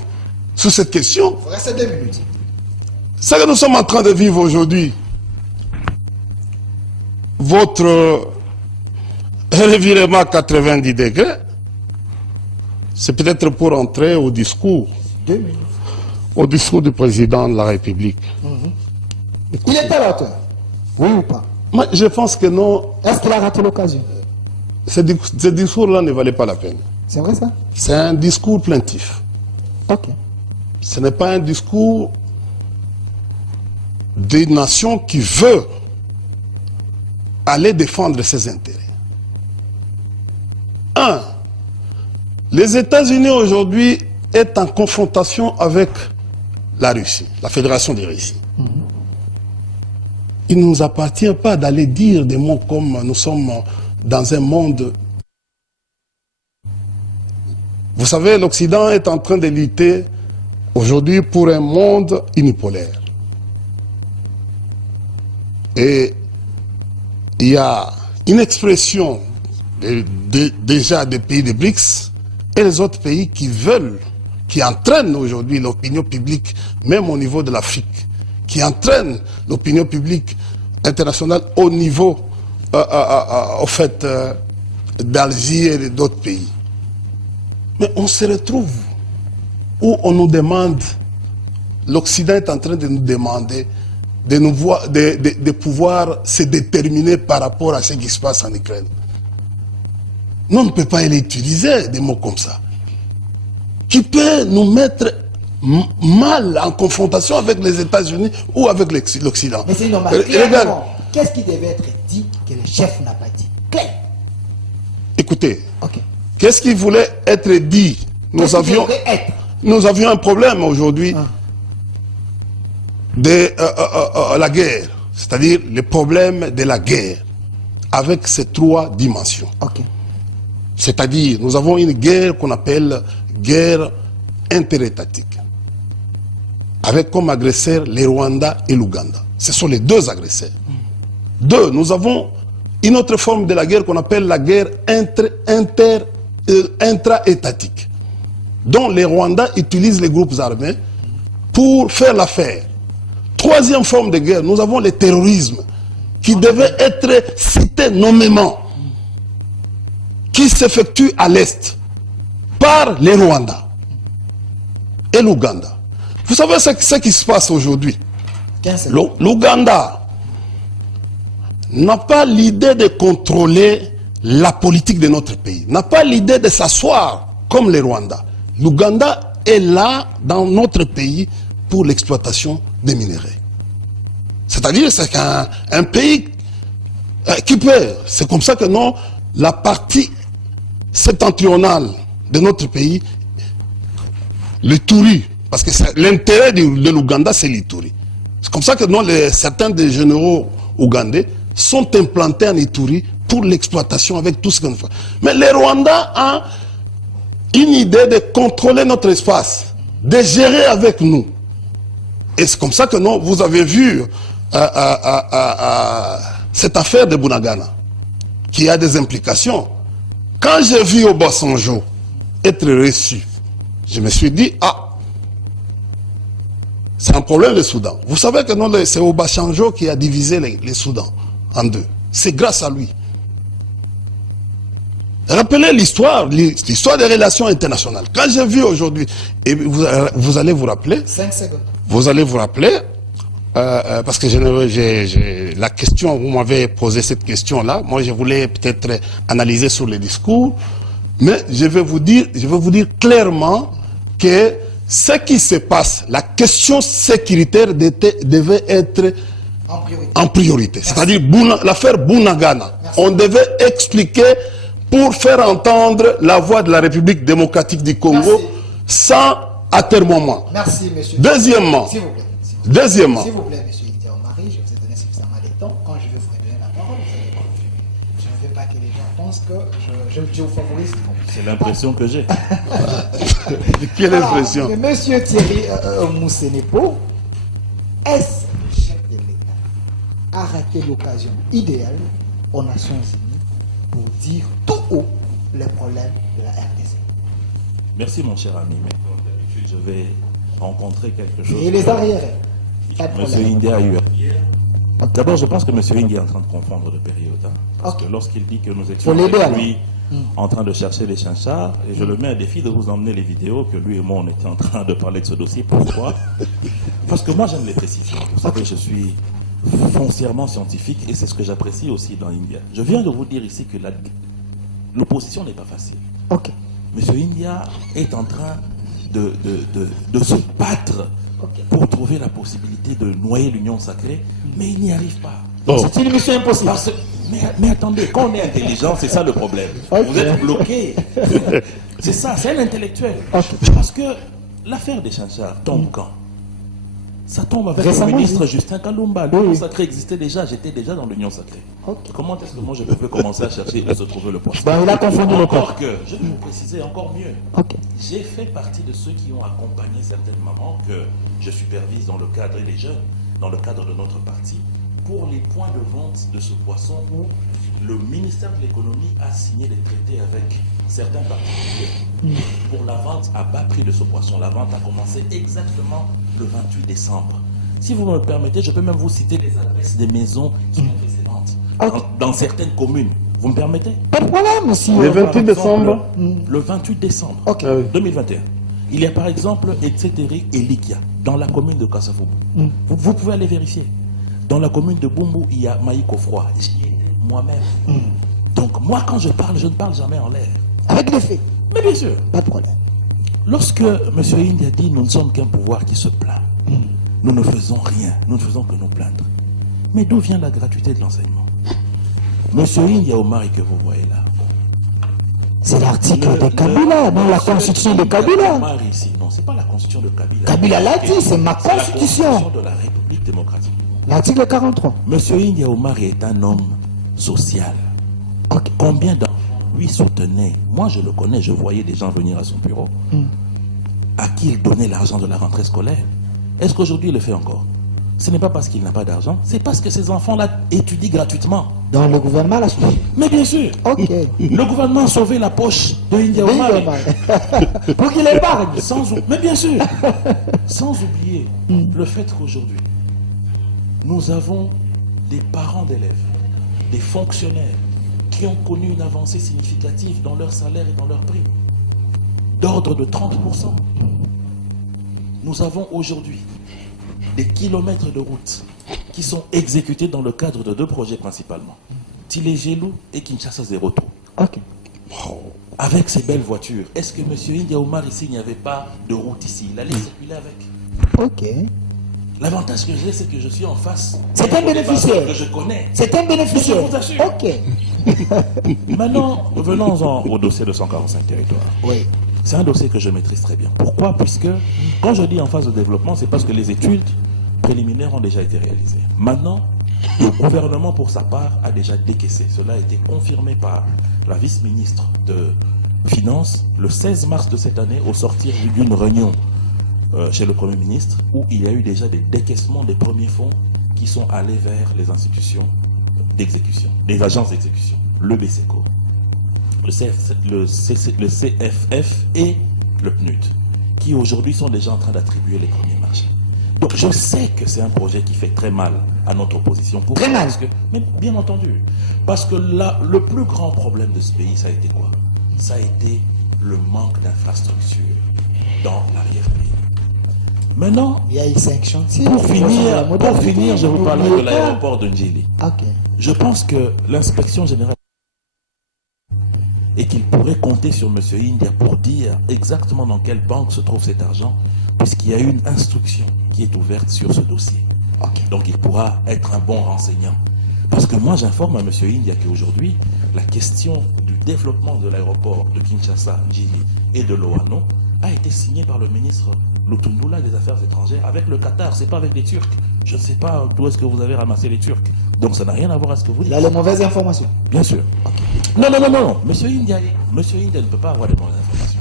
sur cette question. Il faut rester 2 minutes. Ce que nous sommes en train de vivre aujourd'hui, votre revirement à 90 degrés, c'est peut-être pour entrer au discours. 2 minutes. Au discours du président de la République. Il est à la hauteur. Oui ou pas? Moi, je pense que non. Est-ce qu'il a raté l'occasion? Ce discours-là ne valait pas la peine. C'est vrai ça? C'est un discours plaintif. Ok. Ce n'est pas un discours d'une nation qui veut aller défendre ses intérêts. Les États-Unis aujourd'hui sont en confrontation avec la Russie, la Fédération de Russie. Il ne nous appartient pas d'aller dire des mots comme nous sommes dans un monde. Vous savez, l'Occident est en train de lutter aujourd'hui pour un monde unipolaire. Et il y a une expression déjà des pays des BRICS et les autres pays qui veulent, qui entraînent aujourd'hui l'opinion publique, même au niveau de l'Afrique, qui entraînent l'opinion publique internationale au niveau, au fait, d'Algérie et d'autres pays. Mais on se retrouve où on nous demande, l'Occident est en train de nous demander de pouvoir se déterminer par rapport à ce qui se passe en Ukraine. Nous, on ne peut pas aller utiliser des mots comme ça, qui peut nous mettre mal en confrontation avec les États-Unis ou avec l'Occident. Mais c'est normal. Clairement, qu'est-ce qui devait être dit que le chef n'a pas dit? Claire. Écoutez, Ok. qu'est-ce qui voulait être dit? Nous avions un problème aujourd'hui de la guerre, c'est-à-dire le problème de la guerre, avec ces 3 dimensions. Ok. C'est-à-dire, nous avons une guerre qu'on appelle guerre interétatique, avec comme agresseurs les Rwanda et l'Ouganda. Ce sont les 2 agresseurs. 2, nous avons une autre forme de la guerre qu'on appelle la guerre intra-étatique, dont les Rwandais utilisent les groupes armés pour faire l'affaire. 3e forme de guerre, nous avons le terrorisme, qui devait être cité nommément, qui s'effectue à l'Est par les Rwandais et l'Ouganda. Vous savez ce qui se passe aujourd'hui? L'Ouganda n'a pas l'idée de contrôler la politique de notre pays, n'a pas l'idée de s'asseoir comme les Rwandais. L'Ouganda est là dans notre pays pour l'exploitation des minéraux. C'est-à-dire c'est qu'un pays qui peut, c'est comme ça que non, la partie septentrionale de notre pays, l'Ituri, parce que l'intérêt de l'Ouganda, c'est l'Ituri. C'est comme ça que non, certains des généraux ougandais sont implantés en Ituri pour l'exploitation avec tout ce qu'on fait. Mais les Rwandais ont une idée de contrôler notre espace, de gérer avec nous. Et c'est comme ça que non, vous avez vu cette affaire de Bunagana, qui a des implications. Quand j'ai vu Obasanjo être reçu, je me suis dit, c'est un problème le Soudan. Vous savez que non, c'est Obasanjo qui a divisé les Soudans en 2. C'est grâce à lui. Rappelez l'histoire des relations internationales. Quand j'ai vu aujourd'hui, et vous allez vous rappeler, 5 secondes. Vous allez vous rappeler, parce que la question, vous m'avez posé cette question-là, moi je voulais peut-être analyser sur les discours, mais je vais vous dire clairement que ce qui se passe, la question sécuritaire devait être en priorité. C'est-à-dire l'affaire Bounagana. On devait expliquer pour faire entendre la voix de la République démocratique du Congo sans atermoiement. Merci, monsieur. Deuxièmement, S'il vous plaît. Deuxièmement, S'il vous plaît, monsieur India Omari, je vous ai donné suffisamment de temps. Quand je vais vous donner la parole, vous allez continuer. Je ne veux pas que les gens pensent que je vous favorise. C'est l'impression que j'ai. quelle impression? Monsieur Thierry Moussenepo, est-ce que le chef de l'État a raté l'occasion idéale aux Nations Unies pour dire tout haut les problèmes de la RDC? Merci mon cher ami, mais comme d'habitude, je vais rencontrer quelque chose. Et les arriérés? Pas de Monsieur problème. India a eu. D'abord, je pense que Monsieur India est en train de confondre de période. Hein, parce Ok. que lorsqu'il dit que nous Faut étions l'aider, avec alors. lui en train de chercher les chinchards, et je le mets à défi de vous emmener les vidéos que lui et moi on était en train de parler de ce dossier. Pourquoi? Parce que moi j'aime les précisions. Vous savez, je suis foncièrement scientifique et c'est ce que j'apprécie aussi dans India. Je viens de vous dire ici que l'opposition n'est pas facile. Ok. Monsieur India est en train de se battre pour trouver la possibilité de noyer l'union sacrée, mais il n'y arrive pas. Oh. C'est une mission impossible. Mais attendez, quand on est intelligent, c'est ça le problème. Ok. Vous êtes bloqué. C'est ça, c'est un intellectuel. Ok. Parce que l'affaire des chinchards tombe quand? Ça tombe avec Récemment, le ministre oui. Justin Kalumba. L'union Oui. sacrée existait déjà, j'étais déjà dans l'union sacrée. Ok. Comment est-ce que moi je peux commencer à chercher où se trouver le poisson? Ben, il a confondu le Encore corps. que, je vais vous préciser encore mieux. Ok. J'ai fait partie de ceux qui ont accompagné certaines mamans que je supervise dans le cadre, et les jeunes, dans le cadre de notre parti, pour les points de vente de ce poisson où le ministère de l'économie a signé des traités avec certains particuliers pour la vente à bas prix de ce poisson. La vente a commencé exactement le 28 décembre. Si vous me le permettez, je peux même vous citer les adresses des maisons qui ont fait ces ventes dans certaines communes. Vous me permettez? Pas de problème, monsieur. Le Par 28 exemple, décembre. Le 28 décembre Ok. 2021. Il y a par exemple Etseteri et Likia, dans la commune de Kassavubu. Vous pouvez aller vérifier. Dans la commune de Bumbu, il y a Maïko Froid. J'y étais moi-même. Donc moi, quand je parle, je ne parle jamais en l'air. Avec des faits. Mais bien sûr, Pas de problème. lorsque M. India dit nous ne sommes qu'un pouvoir qui se plaint, nous ne faisons rien, nous ne faisons que nous plaindre. Mais d'où vient la gratuité de l'enseignement? M. India Omari que vous voyez là, C'est l'article de Kabila, dans la constitution de Kabila. Omari ici, non, c'est pas la constitution de Kabila. Kabila l'a dit, c'est ma C'est la constitution. constitution de la République démocratique. L'article 43. Monsieur India Omari est un homme social. Ok. Combien d'enfants lui soutenaient? Moi, je le connais, je voyais des gens venir à son bureau. À qui il donnait l'argent de la rentrée scolaire? Est-ce qu'aujourd'hui il le fait encore? Ce n'est pas parce qu'il n'a pas d'argent, c'est parce que ces enfants-là étudient gratuitement. Dans le gouvernement, la suite. Mais bien sûr, Ok. le gouvernement a sauvé la poche de India Oui, Omari. pour qu'il épargne. Mais bien sûr, sans oublier le fait qu'aujourd'hui, nous avons des parents d'élèves, des fonctionnaires qui ont connu une avancée significative dans leur salaire et dans leur prime, d'ordre de 30%. Nous avons aujourd'hui des kilomètres de routes qui sont exécutés dans le cadre de deux projets principalement, Tilé-Gelou et Kinshasa Zéro Tour. Ok. Avec ces belles voitures, est-ce que M. India Omar ici, il n'y avait pas de route ici? Il allait circuler avec. Ok. L'avantage que j'ai, c'est que je suis en face. C'est un des bénéficiaire. que je connais. C'est un bénéficiaire. Je vous assure. Ok. Maintenant, venons-en au dossier de 145 territoires. Oui. C'est un dossier que je maîtrise très bien. Pourquoi? Puisque quand je dis en phase de développement, c'est parce que les études préliminaires ont déjà été réalisées. Maintenant, le gouvernement, pour sa part, a déjà décaissé. Cela a été confirmé par la vice-ministre de Finances le 16 mars de cette année au sortir d'une réunion chez le Premier ministre où il y a eu déjà des décaissements des premiers fonds qui sont allés vers les institutions d'exécution, les agences d'exécution, le BCECO, le CFF et le PNUD, qui aujourd'hui sont déjà en train d'attribuer les premiers marchés. Donc je sais que c'est un projet qui fait très mal à notre opposition. Pourquoi? Très mal. Parce que, mais bien entendu. Parce que là, le plus grand problème de ce pays, ça a été quoi? Ça a été le manque d'infrastructures dans l'arrière-pays. Maintenant, Il y a eu 5 chantiers. pour finir, je vous parlerai de N'oubliez pas. l'aéroport de Ndjili. Ok. Je pense que l'inspection générale et qu'il pourrait compter sur M. India pour dire exactement dans quelle banque se trouve cet argent, puisqu'il y a une instruction qui est ouverte sur ce dossier. Donc il pourra être un bon renseignant. Parce que moi j'informe à M. India qu'aujourd'hui, la question du développement de l'aéroport de Kinshasa, Njili et de Loano a été signée par le ministre Lutundula des Affaires étrangères avec le Qatar, c'est pas avec les Turcs. Je ne sais pas d'où est-ce que vous avez ramassé les Turcs. Donc ça n'a rien à voir avec ce que vous dites. Il a les mauvaises informations. Bien sûr. Non. Monsieur India ne peut pas avoir les mauvaises informations.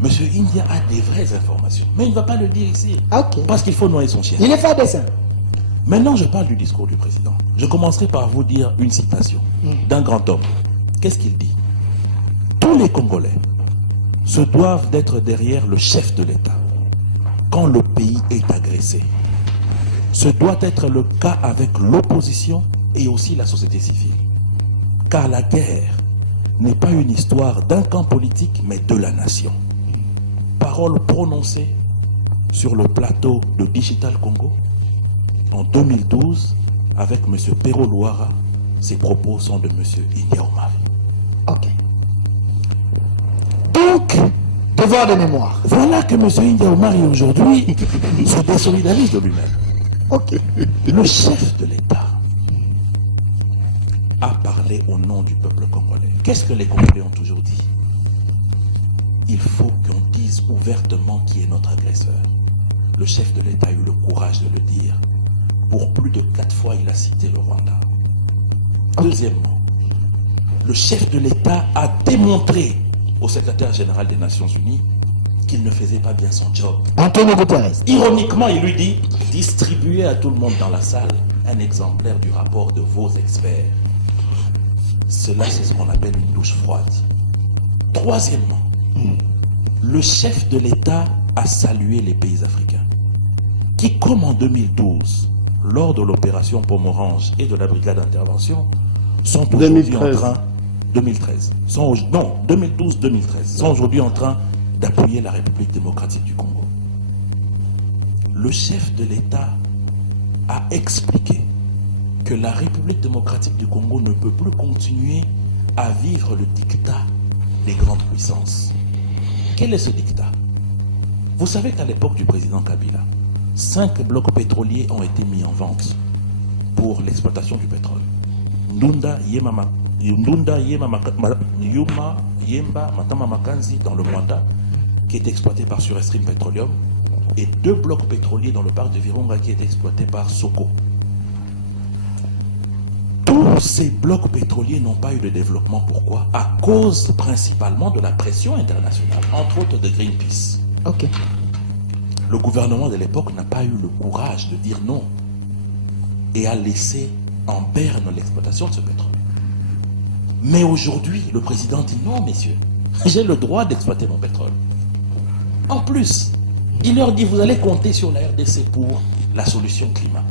Monsieur India a des vraies informations. Mais il ne va pas le dire ici. Parce qu'il faut noyer son chien. Il est fait à dessein. Maintenant, je parle du discours du président. Je commencerai par vous dire une citation d'un grand homme. Qu'est-ce qu'il dit? Tous les Congolais se doivent d'être derrière le chef de l'État quand le pays est agressé. Ce doit être le cas avec l'opposition et aussi la société civile. Car la guerre n'est pas une histoire d'un camp politique, mais de la nation. Parole prononcée sur le plateau de Digital Congo en 2012 avec M. Pero Luara. Ces propos sont de M. India Omari. Donc, devoir de mémoire. Voilà que M. India Omari aujourd'hui se désolidarise de lui-même. Le chef de l'État a parlé au nom du peuple congolais. Qu'est-ce que les Congolais ont toujours dit? Il faut qu'on dise ouvertement qui est notre agresseur. Le chef de l'État a eu le courage de le dire. Pour plus de 4 fois, il a cité le Rwanda. Deuxièmement, le chef de l'État a démontré au secrétaire général des Nations Unies qu'il ne faisait pas bien son job. Antonio Guterres. Ironiquement, il lui dit, distribuez à tout le monde dans la salle un exemplaire du rapport de vos experts. Cela, c'est ce qu'on appelle une douche froide. Troisièmement, le chef de l'État a salué les pays africains qui, comme en 2012, lors de l'opération Pomme Orange et de la brigade d'intervention, sont aujourd'hui en train... 2013. 2012-2013. Sont aujourd'hui en train d'appuyer la République démocratique du Congo. Le chef de l'État a expliqué que la République démocratique du Congo ne peut plus continuer à vivre le dictat des grandes puissances. Quel est ce dictat? Vous savez qu'à l'époque du président Kabila, 5 blocs pétroliers ont été mis en vente pour l'exploitation du pétrole. Ndunda, Yemba, Matama Makanzi dans le Rwanda, qui est exploité par Surestream Petroleum, et 2 blocs pétroliers dans le parc de Virunga qui est exploité par Soko. Tous ces blocs pétroliers n'ont pas eu de développement. Pourquoi? À cause principalement de la pression internationale, entre autres de Greenpeace. Le gouvernement de l'époque n'a pas eu le courage de dire non et a laissé en berne l'exploitation de ce pétrole. Mais aujourd'hui, le président dit non, messieurs, j'ai le droit d'exploiter mon pétrole. En plus, il leur dit, vous allez compter sur la RDC pour la solution climat.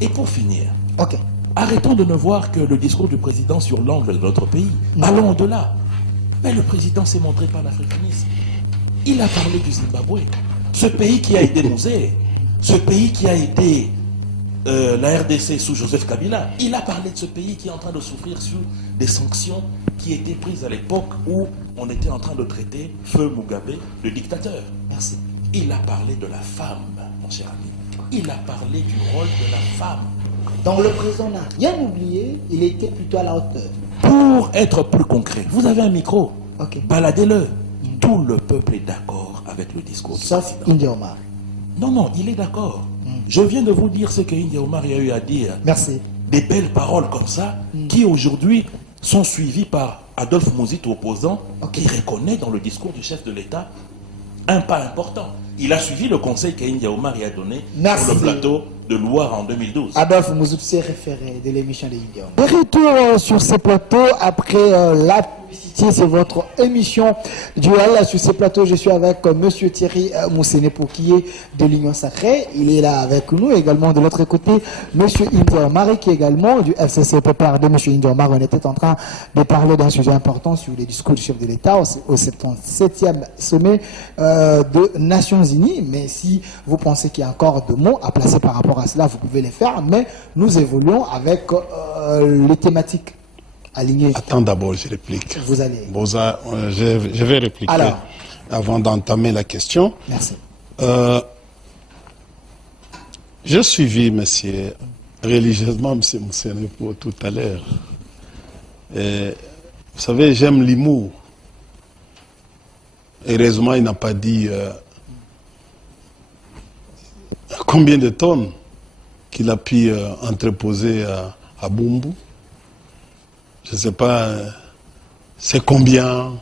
Et pour finir, arrêtons de ne voir que le discours du président sur l'angle de notre pays. Allons au-delà. Mais le président s'est montré par l'africanisme. Il a parlé du Zimbabwe. Ce pays qui a été Mosé, ce pays qui a été la RDC sous Joseph Kabila, il a parlé de ce pays qui est en train de souffrir sous des sanctions qui étaient prises à l'époque où on était en train de traiter Feu Mugabe, le dictateur. Merci. Il a parlé de la femme, mon cher ami. Il a parlé du rôle de la femme. Donc le président n'a rien oublié, il était plutôt à la hauteur. Pour être plus concret, vous avez un micro, baladez-le. Tout le peuple est d'accord avec le discours. Sauf India Omari. Non, il est d'accord. Je viens de vous dire ce que India Omari a eu à dire. Merci. Des belles paroles comme ça, qui aujourd'hui sont suivies par Adolphe Mouzito, opposant, qui reconnaît dans le discours du chef de l'État un pas important. Il a suivi le conseil qu'India Omari a donné sur le plateau de Loire en 2012. Adolphe Mouzito s'est référé de l'émission de India Omari. De retour sur ces plateaux, après la publicité, c'est votre émission Duel. Sur ces plateaux, je suis avec Monsieur Thierry Moussene Poukié de l'Union Sacrée. Il est là avec nous. Également de l'autre côté, Monsieur India Omari, qui est également du FCC Pépard de Monsieur India Omari. On était en train de parler d'un sujet important sur les discours du chef de l'État au 77e sommet de Nations Unies. Mais si vous pensez qu'il y a encore de mots à placer par rapport à cela, vous pouvez les faire. Mais nous évoluons avec les thématiques aligné. Attends d'abord, je réplique. Vous allez. Boza, je vais répliquer Alors. avant d'entamer la question. Merci. J'ai suivi, monsieur, religieusement, monsieur Moussenepo tout à l'heure. Vous savez, j'aime l'humour. Heureusement, il n'a pas dit combien de tonnes qu'il a pu entreposer à Bumbu. Je ne sais pas c'est combien.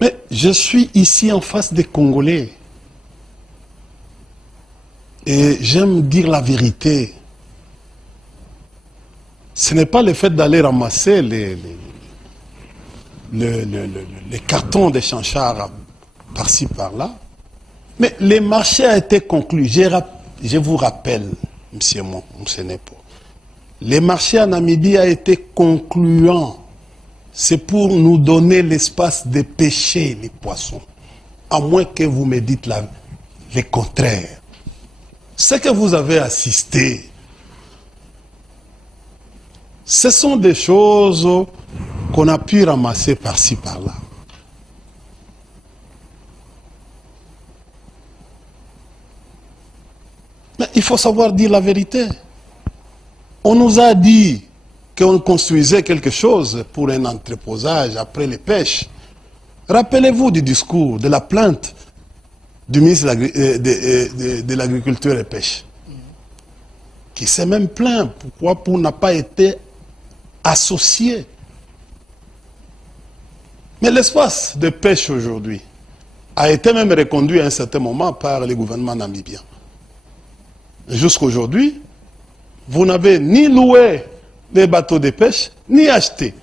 Mais je suis ici en face des Congolais. Et j'aime dire la vérité. Ce n'est pas le fait d'aller ramasser les cartons des chanchards par-ci, par-là. Mais le marché a été conclu. Je vous rappelle, monsieur Moussenepo, le marché en Namibie a été concluant. C'est pour nous donner l'espace de pêcher les poissons. À moins que vous me dites le contraire. Ce que vous avez assisté, ce sont des choses qu'on a pu ramasser par-ci, par-là. Mais il faut savoir dire la vérité. On nous a dit qu'on construisait quelque chose pour un entreposage après les pêches. Rappelez-vous du discours, de la plainte du ministre de l'Agriculture et Pêche, qui s'est même plaint. Pourquoi? Pour n'a pas été associé. Mais l'espace de pêche aujourd'hui a été même reconduit à un certain moment par le gouvernement namibien. Jusqu'aujourd'hui, vous n'avez ni loué des bateaux de pêche, ni acheté.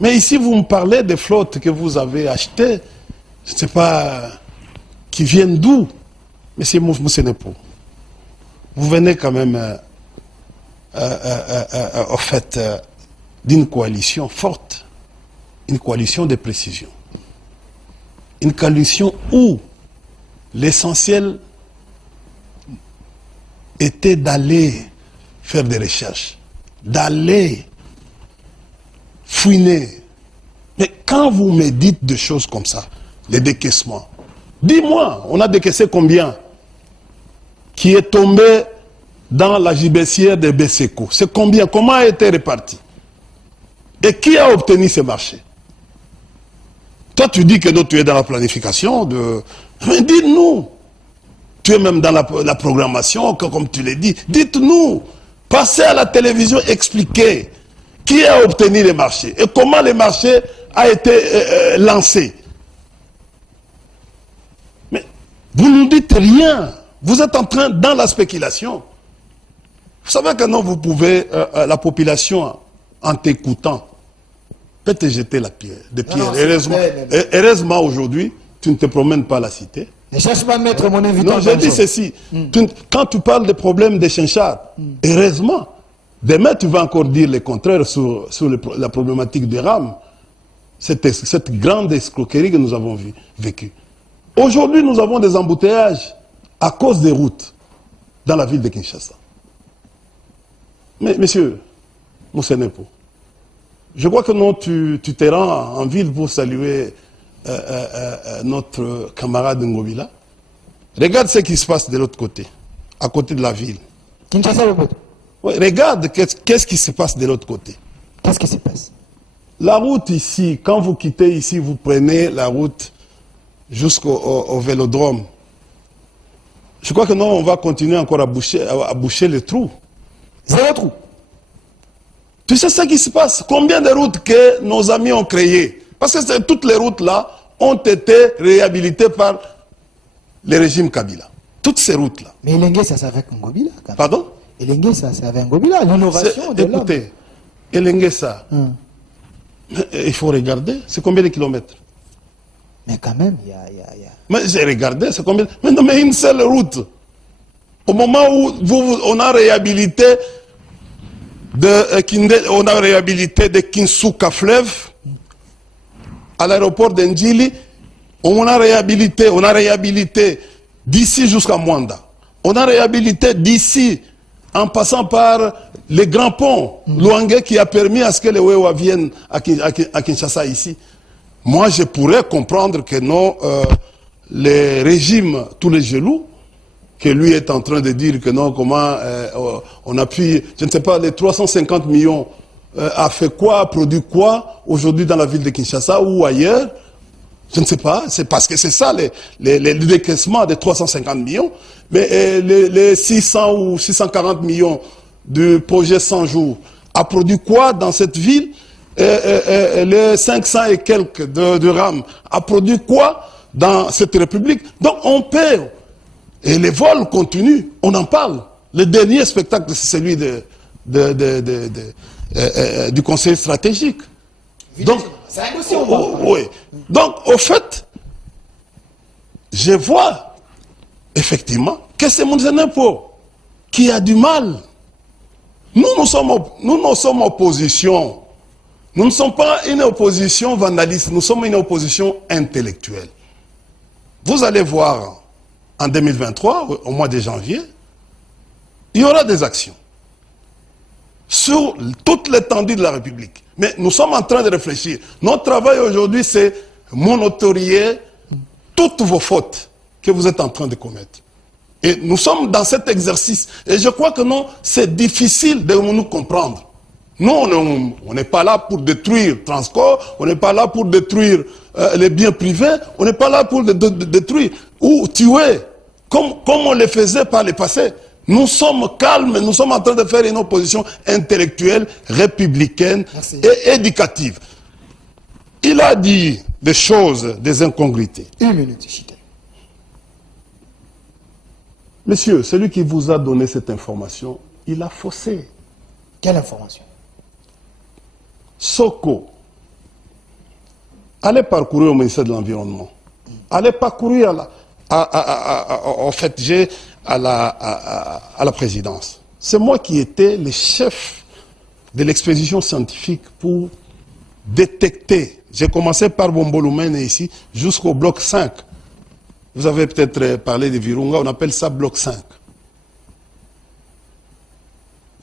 Mais ici, vous me parlez des flottes que vous avez achetées, je ne sais pas qui viennent d'où. Mais c'est Moussenepo. Vous venez quand même, au fait, d'une coalition forte, une coalition de précision. Une coalition où l'essentiel était d'aller faire des recherches, d'aller fouiner. Mais quand vous me dites des choses comme ça, les décaissements, dis-moi, on a décaissé combien qui est tombé dans la gibecière de Beseko? C'est combien? Comment a été réparti? Et qui a obtenu ces marchés? Toi, tu dis que non, tu es dans la planification de... Mais dites-nous. Tu es même dans la programmation, comme tu l'as dit. Dites-nous. Passez à la télévision, expliquez qui a obtenu les marchés et comment les marchés a été lancé. Mais vous ne nous dites rien. Vous êtes en train, dans la spéculation. Vous savez que non, vous pouvez, la population, en t'écoutant, peut te jeter la pierre. Des pierres. Heureusement, aujourd'hui, tu ne te promènes pas à la cité. Ne cherche pas à mettre mon invitation. Non, j'ai dit ceci. Quand tu parles des problèmes des chinchards, heureusement, demain tu vas encore dire le contraire sur la problématique des rames. Cette grande escroquerie que nous avons vécue. Aujourd'hui, nous avons des embouteillages à cause des routes dans la ville de Kinshasa. Mais, monsieur Moussenepo, je crois que non, tu te rends en ville pour saluer notre camarade Ngobila. Regarde ce qui se passe de l'autre côté, à côté de la ville. Kinshasa, oui, regarde qu'est-ce qui se passe de l'autre côté. Qu'est-ce qui se passe? La route ici, quand vous quittez ici, vous prenez la route jusqu'au vélodrome. Je crois que non, on va continuer encore à boucher les trous. Zéro trou. Tu sais ce qui se passe? Combien de routes que nos amis ont créées? Parce que toutes les routes là ont été réhabilitées par le régime Kabila. Toutes ces routes là. Mais Elengue, ça c'est avec Ngobila. Pardon? Elengue, ça c'est avec Ngobila. L'innovation de l'homme. Écoutez, Elengue, ça. Il faut regarder. C'est combien de kilomètres? Mais quand même, il y a... Mais j'ai regardé, c'est combien? Mais non, mais une seule route. Au moment où on a réhabilité de Kinsuka Fleuve à l'aéroport d'Ndjili, on a réhabilité d'ici jusqu'à Mwanda. On a réhabilité d'ici en passant par les grands ponts, Luangue qui a permis à ce que les Wewa viennent à Kinshasa ici. Moi, je pourrais comprendre que non, les régimes, tous les gelous, que lui est en train de dire que non, comment on appuie, je ne sais pas, les 350 millions a fait quoi, a produit quoi aujourd'hui dans la ville de Kinshasa ou ailleurs. Je ne sais pas, c'est parce que c'est ça les décaissements des 350 millions, mais les 600 ou 640 millions du projet 100 jours a produit quoi dans cette ville? Les 500 et quelques de RAM a produit quoi dans cette république? Donc on perd. Et les vols continuent, on en parle. Le dernier spectacle, c'est celui du conseil stratégique. Donc, c'est un dossier, oui. Donc, au fait, je vois effectivement que c'est Mounzenepo qui a du mal. Nous sommes opposition. Nous ne sommes pas une opposition vandaliste, nous sommes une opposition intellectuelle. Vous allez voir, en 2023, au mois de janvier, il y aura des actions sur toute l'étendue de la République. Mais nous sommes en train de réfléchir. Notre travail aujourd'hui, c'est monotorier toutes vos fautes que vous êtes en train de commettre. Et nous sommes dans cet exercice. Et je crois que non, c'est difficile de nous comprendre. Nous, on n'est pas là pour détruire Transcorp, on n'est pas là pour détruire les biens privés, on n'est pas là pour détruire ou tuer, comme on le faisait par le passé. Nous sommes calmes, nous sommes en train de faire une opposition intellectuelle, républicaine et éducative. Il a dit des choses, des incongruités. Une minute, Chité. Monsieur, celui qui vous a donné cette information, il a faussé. Quelle information? Soko, allez parcourir au ministère de l'Environnement. Allez parcourir en fait, à la présidence. C'est moi qui étais le chef de l'expédition scientifique pour détecter. J'ai commencé par Bomboloumène ici jusqu'au bloc 5. Vous avez peut-être parlé de Virunga, on appelle ça bloc 5.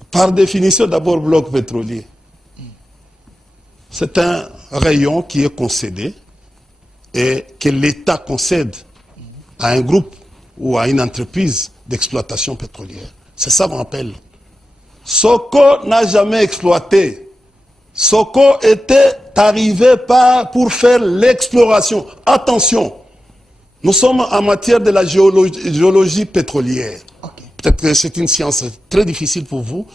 Par définition, d'abord bloc pétrolier. C'est un rayon qui est concédé et que l'État concède à un groupe ou à une entreprise d'exploitation pétrolière. C'est ça qu'on appelle. Soko n'a jamais exploité. Soko était arrivé pour faire l'exploration. Attention, nous sommes en matière de la géologie pétrolière. Okay. Peut-être que c'est une science très difficile pour vous.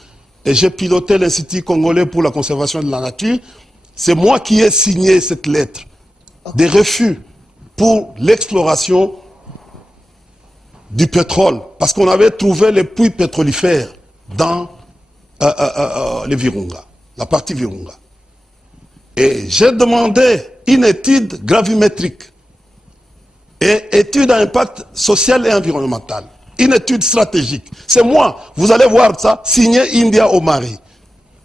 Et j'ai piloté l'Institut congolais pour la conservation de la nature. C'est moi qui ai signé cette lettre de refus pour l'exploration du pétrole. Parce qu'on avait trouvé les puits pétrolifères dans les Virunga, la partie Virunga. Et j'ai demandé une étude gravimétrique et étude d'impact social et environnemental. Une étude stratégique. C'est moi, vous allez voir ça, signé India Omari.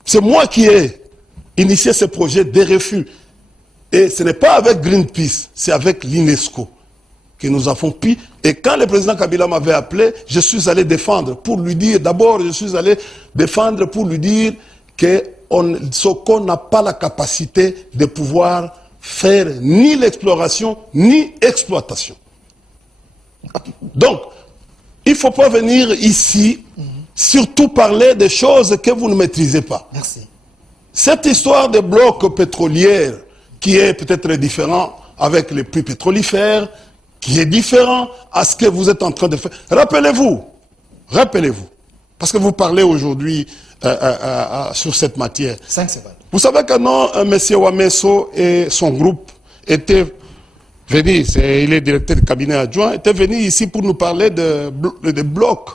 C'est moi qui ai initié ce projet de refus. Et ce n'est pas avec Greenpeace, c'est avec l'UNESCO que nous avons pris. Et quand le président Kabila m'avait appelé, je suis allé défendre pour lui dire, d'abord je suis allé défendre pour lui dire que Soko n'a pas la capacité de pouvoir faire ni l'exploration ni l'exploitation. Donc, il ne faut pas venir ici, surtout parler des choses que vous ne maîtrisez pas. Merci. Cette histoire de blocs pétroliers, qui est peut-être différent avec les puits pétrolifères, qui est différent à ce que vous êtes en train de faire. Rappelez-vous, parce que vous parlez aujourd'hui sur cette matière. 5 secondes. Vous savez que non, M. Wameso et son groupe étaient venus, il est directeur de cabinet adjoint, était venu ici pour nous parler de blocs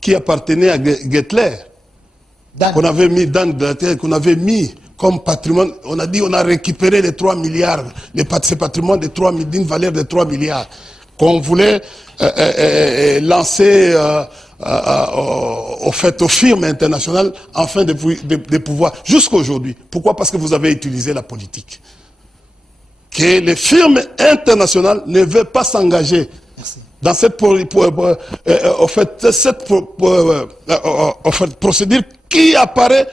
qui appartenaient à Gettler, qu'on avait mis dans la terre, qu'on avait mis comme patrimoine. On a dit on a récupéré les 3 milliards, ces patrimoines d'une valeur de 3 milliards, qu'on voulait lancer aux firmes internationales afin de pouvoir, jusqu'à aujourd'hui. Pourquoi? Parce que vous avez utilisé la politique. Que les firmes internationales ne veulent pas s'engager dans cette, procédure qui apparaît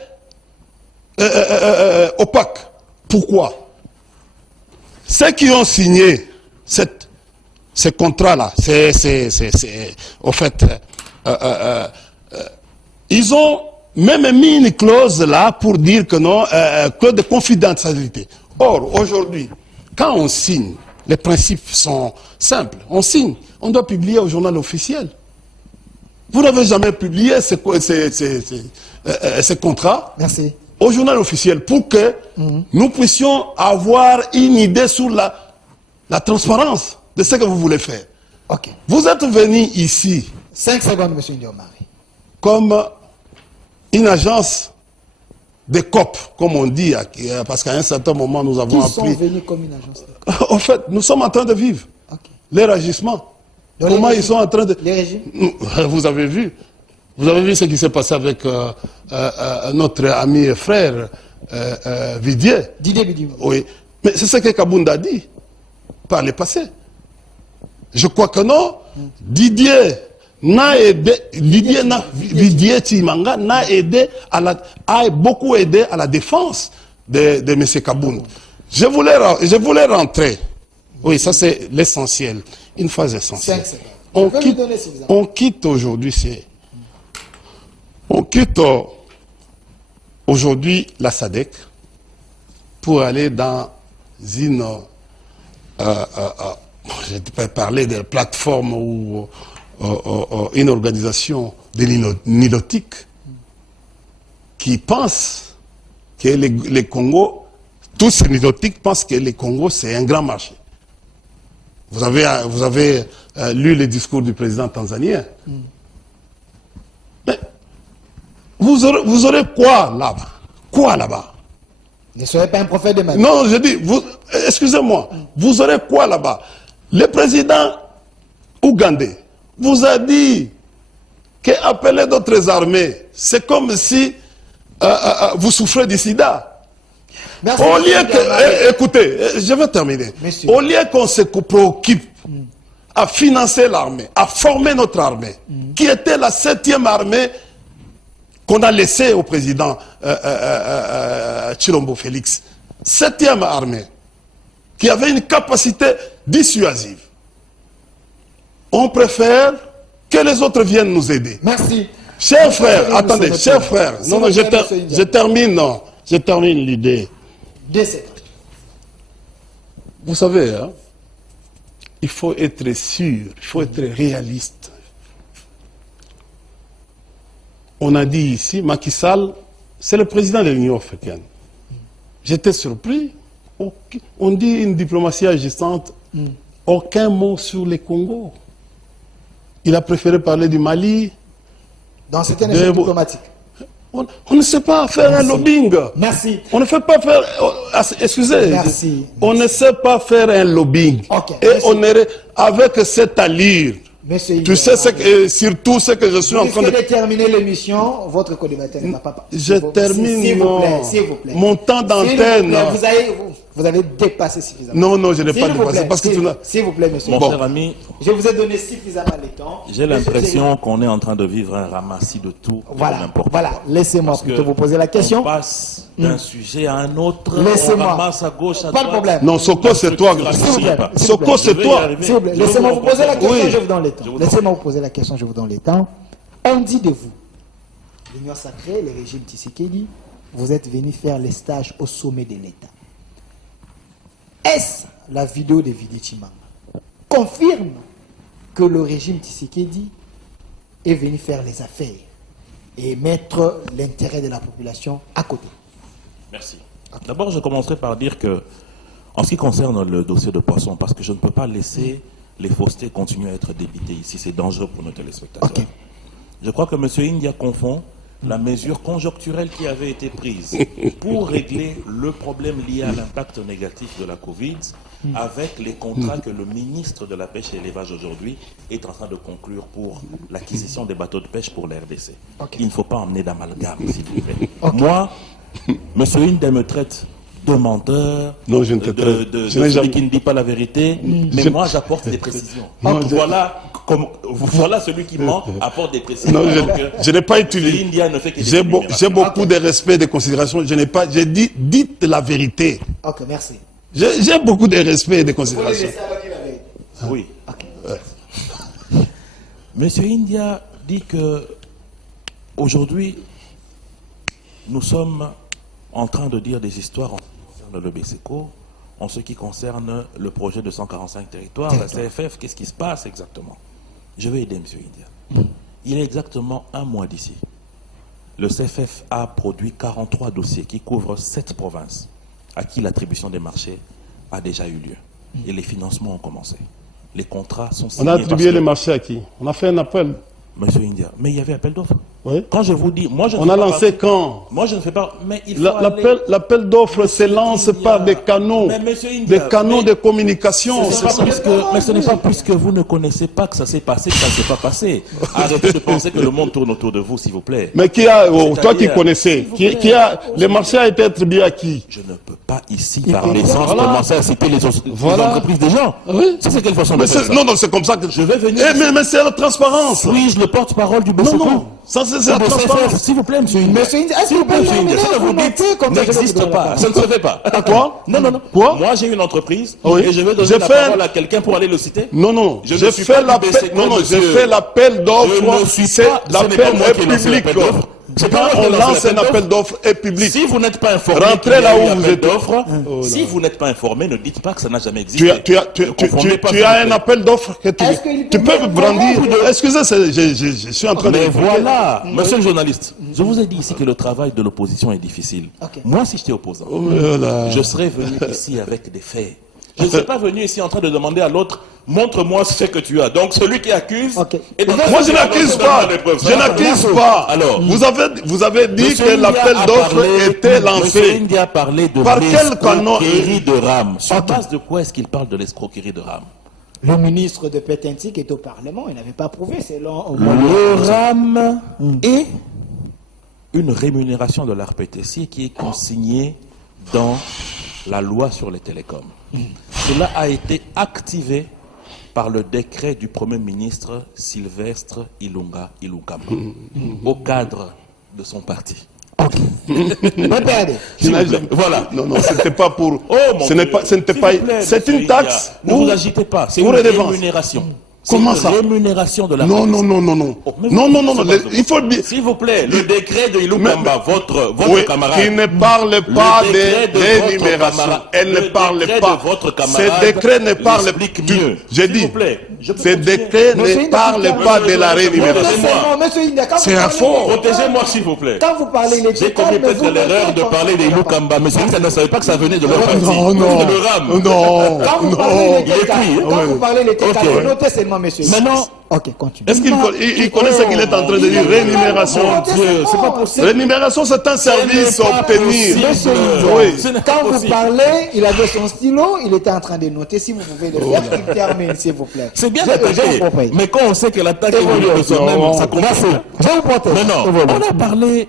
opaque. Pourquoi? Ceux qui ont signé ces contrats-là, ils ont même mis une clause là pour dire que non, clause de confidentialité. Or, aujourd'hui, quand on signe, les principes sont simples. On signe, on doit publier au journal officiel. Vous n'avez jamais publié ces contrats au journal officiel pour que nous puissions avoir une idée sur la transparence de ce que vous voulez faire. Ok. Vous êtes venu ici 5 secondes, M. Ndiomari. Comme une agence de COP, comme on dit, parce qu'à un certain moment, nous avons Qui sont appris... venus comme une agence de COP? En fait, nous sommes en train de vivre leur agissement. Donc, comment ils sont en train de... Les régimes? Vous avez vu ce qui s'est passé avec notre ami et frère Didier. Didier Bidim. Oui, mais c'est ce que Kabounda a dit par le passé. Je crois que non. Didier Tshimanga a beaucoup aidé à la défense de M. Kabounda. Je voulais rentrer. Oui, ça c'est l'essentiel. Une phase essentielle. 5 secondes. On quitte aujourd'hui, aujourd'hui la SADC pour aller dans une, je peux parler de plateforme ou une organisation de nilotique qui pense que les Congo, tous ces nilotiques pensent que le Congo c'est un grand marché. Vous avez lu le discours du président tanzanien. Mais vous aurez quoi là-bas? Quoi là-bas? Ne soyez pas un prophète de ma vie. Non, je dis, excusez-moi, vous aurez quoi là-bas? Le président ougandais vous a dit qu'appeler d'autres armées, c'est comme si vous souffrez du sida. Merci. Au lieu que, écoutez, je vais terminer. Monsieur. Au lieu qu'on se préoccupe à financer l'armée, à former notre armée, qui était la 7e armée qu'on a laissée au président Tshilombo Félix. 7e armée, qui avait une capacité dissuasive. On préfère que les autres viennent nous aider. Merci. Chers frères, attendez, chers frères, non, je termine l'idée. Vous savez, hein, il faut être sûr, il faut être réaliste. On a dit ici, Macky Sall, c'est le président de l'Union africaine. J'étais surpris. On dit une diplomatie agissante, aucun mot sur les Congo. Il a préféré parler du Mali. Dans certaines échec diplomatiques. On ne sait pas faire un lobbying. Merci. On ne fait pas faire... excusez. Merci. On ne sait pas faire un lobbying. Okay. Et on est avec cette allure. Monsieur tu sais surtout ce que je suis en train de... terminer l'émission, votre co-débatteur ne va pas... Je termine, s'il vous plaît. Mon temps d'antenne. Vous avez dépassé suffisamment. Non, je n'ai pas dépassé. Parce que s'il vous plaît, monsieur. Mon cher ami, je vous ai donné suffisamment de temps. J'ai l'impression qu'on est en train de vivre un ramassis de tout. Voilà. Laissez-moi plutôt vous poser la question. On passe d'un sujet à un autre. Laissez-moi. On ramasse à gauche, à pas droite. de problème. Non, Soko, c'est toi. Soko, c'est toi. S'il vous plaît, laissez-moi vous poser la question, je vous donne le temps. Laissez-moi vous poser la question, je vous donne le temps. On dit de vous, l'Union sacrée, le régime Tshisekedi, vous êtes venu faire les stages au sommet de l'État. Est-ce la vidéo de Didier Tshimanga confirme que le régime Tshisekedi est venu faire les affaires et mettre l'intérêt de la population à côté? Merci. D'abord, je commencerai par dire que, en ce qui concerne le dossier de Poisson, parce que je ne peux pas laisser les faussetés continuer à être débitées ici, c'est dangereux pour nos téléspectateurs. Okay. Je crois que M. India confond la mesure conjoncturelle qui avait été prise pour régler le problème lié à l'impact négatif de la Covid avec les contrats que le ministre de la Pêche et l'Élevage aujourd'hui est en train de conclure pour l'acquisition des bateaux de pêche pour la RDC. Okay. Il ne faut pas emmener d'amalgame, s'il vous plaît. Okay. Moi, M. India me traite de menteur, non, je ne te traite. de celui qui ne dit pas la vérité, mais moi j'apporte des précisions. Non, voilà Voilà celui qui ment, apporte des précisions. Non, Donc, je n'ai pas utilisé. L'India ne fait que des J'ai énumérations. beaucoup de respect, de considération. Je n'ai pas. J'ai dit, dites la vérité. Ok, merci. J'ai beaucoup de respect et de Vous voulez considération. laisser avec la vérité. Oui. Ok. Monsieur India dit que aujourd'hui, nous sommes en train de dire des histoires en ce qui concerne le BSECO, en ce qui concerne le projet de 145 territoires, la CFF, qu'est-ce qui se passe exactement? Je vais aider Monsieur India. Il est exactement un mois d'ici. Le CFF a produit 43 dossiers qui couvrent 7 provinces, à qui l'attribution des marchés a déjà eu lieu. Et les financements ont commencé. Les contrats sont signés. On a parce attribué que- les marchés à qui? On a fait un appel. Monsieur India, mais il y avait appel d'offres. Oui. Quand je vous dis, moi je ne On fais a pas lancé partie- quand? Moi je ne fais pas, mais il faut aller- L'appel d'offres se lance India. par des canaux, Mais monsieur India, des canaux mais- de communication. Ce C'est n'est ça. mais ce n'est pas puisque vous ne connaissez pas que ça s'est passé, que ça ne s'est pas passé. Arrêtez de penser que le monde tourne autour de vous, s'il vous plaît. Mais qui a, toi qui C'est-à-dire, connaissais, s'il vous qui plaît, a, les marchés a été attribué à qui? Je ne peux pas ici parler sans Voilà. commencer à citer les Voilà. entreprises des gens. Oui. Ça, c'est quelle façon de Mais faire ça? non, c'est comme ça que Je vais venir Eh, mais c'est la transparence. Suis-je le porte-parole du Non, BCECO? non, ça c'est la Le CFF, transparence. s'il vous plaît, monsieur India. Monsieur India, est-ce S'il que vous plaît, vous monsieur pouvez India, ce que vous vous notez dites comme ça, je vais vous n'existe donner la pas. parole. Ça ne se fait pas. Quoi? Non, non, non. Quoi? Moi, j'ai une entreprise Oui. et je vais donner J'ai la fait- parole à quelqu'un pour aller le citer. Non, non, Je ne j'ai suis fait pas du l'appel. BCECO, Non, non, j'ai monsieur. fait l'appel Je ne d'offres. suis C'est pas- ce n'est pas l'appel moi est qui ai lancé public. l'appel d'offres. C'est Quand pas moi qui ai on lancé lance un l'appel appel d'offres est public. Si vous n'êtes pas informé, Rentrez qu'il y a là eu où vous appel êtes. d'offres, Oh là si là. vous n'êtes pas informé, ne dites pas que ça n'a jamais existé. Tu Ne confondez pas, as s'il vous un plaît. appel d'offres que tu Est-ce qu'il tu peut peux me brandir. répondre Excusez, je suis en train de. Mais répondre. voilà, monsieur le journaliste, je vous ai dit ici que le travail de l'opposition est difficile. Ok. Moi, si j'étais opposant, Voilà. je serais venu ici avec des faits. Je ne serais pas venu ici en train de demander à l'autre, montre-moi ce que tu as. Donc celui qui accuse. Ok. est en Moi, train je de n'accuse donner pas. des preuves. Je n'accuse pas. Alors, vous avez dit Monsieur que India l'appel a d'offres parlé- était Monsieur lancé. India a parlé de Par quel canon- l'escroquerie de RAM. Sur base de quoi est-ce qu'il parle de l'escroquerie de RAM? Le ministre de Petentique est au Parlement, il n'avait pas prouvé, c'est là. Le RAM est une rémunération de l'ARPTC qui est consignée dans la loi sur les télécoms. Cela a été activé par le décret du Premier ministre Sylvestre Ilunga Ilukamba au cadre de son parti. Regardez. S'il vous plaît, voilà. Non, non, c'était pas pour. Oh, mon ce n'est Dieu. pas, ce n'était S'il pas. vous plaît, C'est monsieur une taxe. India, Ne vous agitez pas. C'est ou une redevance. rémunération. C'est Comment une ça? rémunération de la Non, RPTC. non, non, non, non. Oh, mais Non, vous- non, non, non. Il faut bien. S'il vous plaît, le décret de Ilukamba, votre Oui, camarade. qui ne parle pas Le décret de de votre rémunération. camarade. Elle ne Le parle décret pas. de votre camarade Ce décret ne parle l'explique tu- mieux. J'ai S'il dit. vous plaît, je peux Ce continuer. décret Monsieur ne India, parle monsieur pas India, de la monsieur India, rémunération. moi. Monsieur India, quand C'est vous un parlez faux. des- Protégez-moi, s'il vous plaît. Quand vous parlez des J'ai commis peut-être l'erreur de parler des Ilukamba. Monsieur India ne savait pas que ça venait de leur parti. Non, non. De le RAM. Non. Quand vous parlez Non. les TK, quand vous parlez les Ok. TK, notez seulement, monsieur. Maintenant, Ok, continue. Est-ce qu'il connaît ce qu'il est en train de dire? Rémunération. Mon Dieu, c'est pas possible. Rémunération, c'est un service Ce n'est à pas obtenir. possible. Monsieur Oui. India, Ce n'est pas quand vous possible. parlez, il avait son stylo, il était en train de noter. Si vous pouvez le faire, il termine, s'il vous plaît. C'est bien Je vous d'attaquer. protège. Mais quand on sait que l'attaque est Évoluez. venue de soi-même, Non. ça commence. Je vous protège. Mais non, Évoluez. on a parlé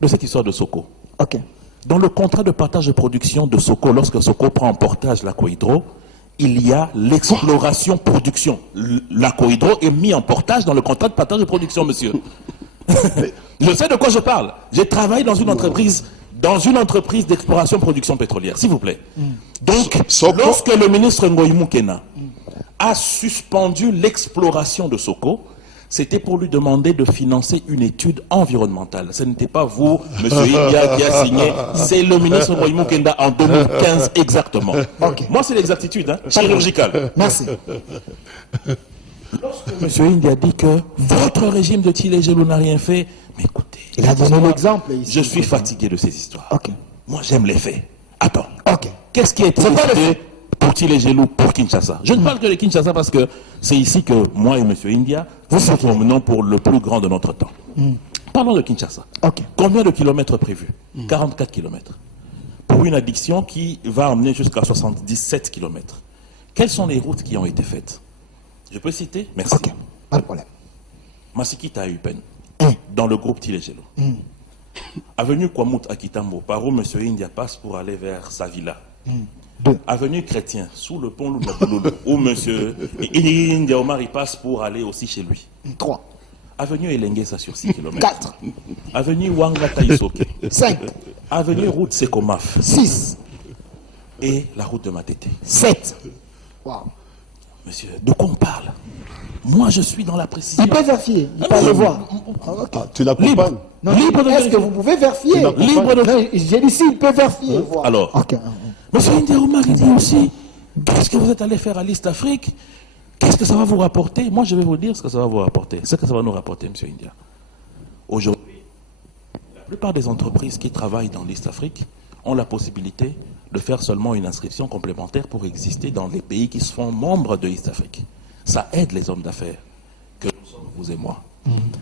de cette histoire de Soko. Ok. Dans le contrat de partage de production de Soko, lorsque Soko prend en portage l'Acohydro, il y a l'exploration-production. L'Acohydro est mis en portage dans le contrat de partage de production, monsieur. Je sais de quoi je parle. J'ai travaillé dans une entreprise d'exploration-production pétrolière, s'il vous plaît. Donc, Soko. lorsque le ministre Ngoï Moukena a suspendu l'exploration de Soko, c'était pour lui demander de financer une étude environnementale. Ce n'était pas vous, monsieur India, qui a signé, c'est le ministre Ngoï Moukena en 2015 exactement. Ok. Moi, c'est l'exactitude, hein, chirurgicale. Merci. Monsieur India dit que votre régime de Tilé-Gelou n'a rien fait. Mais écoutez, Il a donné l'exemple ici. je suis fatigué de ces histoires. Ok. Moi, j'aime les faits. Attends. Ok. Qu'est-ce qui a été C'est pas le décidé pour Tilé-Gelou, pour Kinshasa? Je ne parle que de Kinshasa parce que c'est ici que moi et monsieur India, nous nous promenons pour le plus grand de notre temps. Parlons de Kinshasa. Ok. Combien de kilomètres prévus? 44 kilomètres. Pour une addiction qui va emmener jusqu'à 77 kilomètres. Quelles sont les routes qui ont été faites? Je peux citer? Merci. Ok. Pas de problème. Masikita à Upen, Hein. dans le groupe Tilé-Gelou. Avenue Kwamut à Kitambo, par où M. India passe pour aller vers sa villa. Deux. Avenue Chrétien, sous le pont Loulou, où monsieur India Omar il passe pour aller aussi chez lui. 3. Avenue Elenguesa sur 6 km. 4. Avenue Wangata Isoke. 5. Avenue Route Sekomaf. 6. Et la route de Matete. 7. Wow. Monsieur, de quoi on parle? Moi, je suis dans la précision. Il peut vérifier, il peut le voir. Ok. Ah, tu l'accompagnes? Non, Libre de est-ce que vérifier. vous pouvez vérifier? Libre de- Non, j'ai dit s'il peut vérifier. voir. Alors, Ok. monsieur India Omar, il dit aussi, qu'est-ce que vous êtes allé faire à l'East Afrique? Qu'est-ce que ça va vous rapporter? Moi, je vais vous dire ce que ça va vous rapporter. Ce que ça va nous rapporter, monsieur India. Aujourd'hui, la plupart des entreprises qui travaillent dans l'East Afrique ont la possibilité de faire seulement une inscription complémentaire pour exister dans les pays qui se font membres de l'East Afrique. Ça aide les hommes d'affaires, que nous sommes, vous et moi.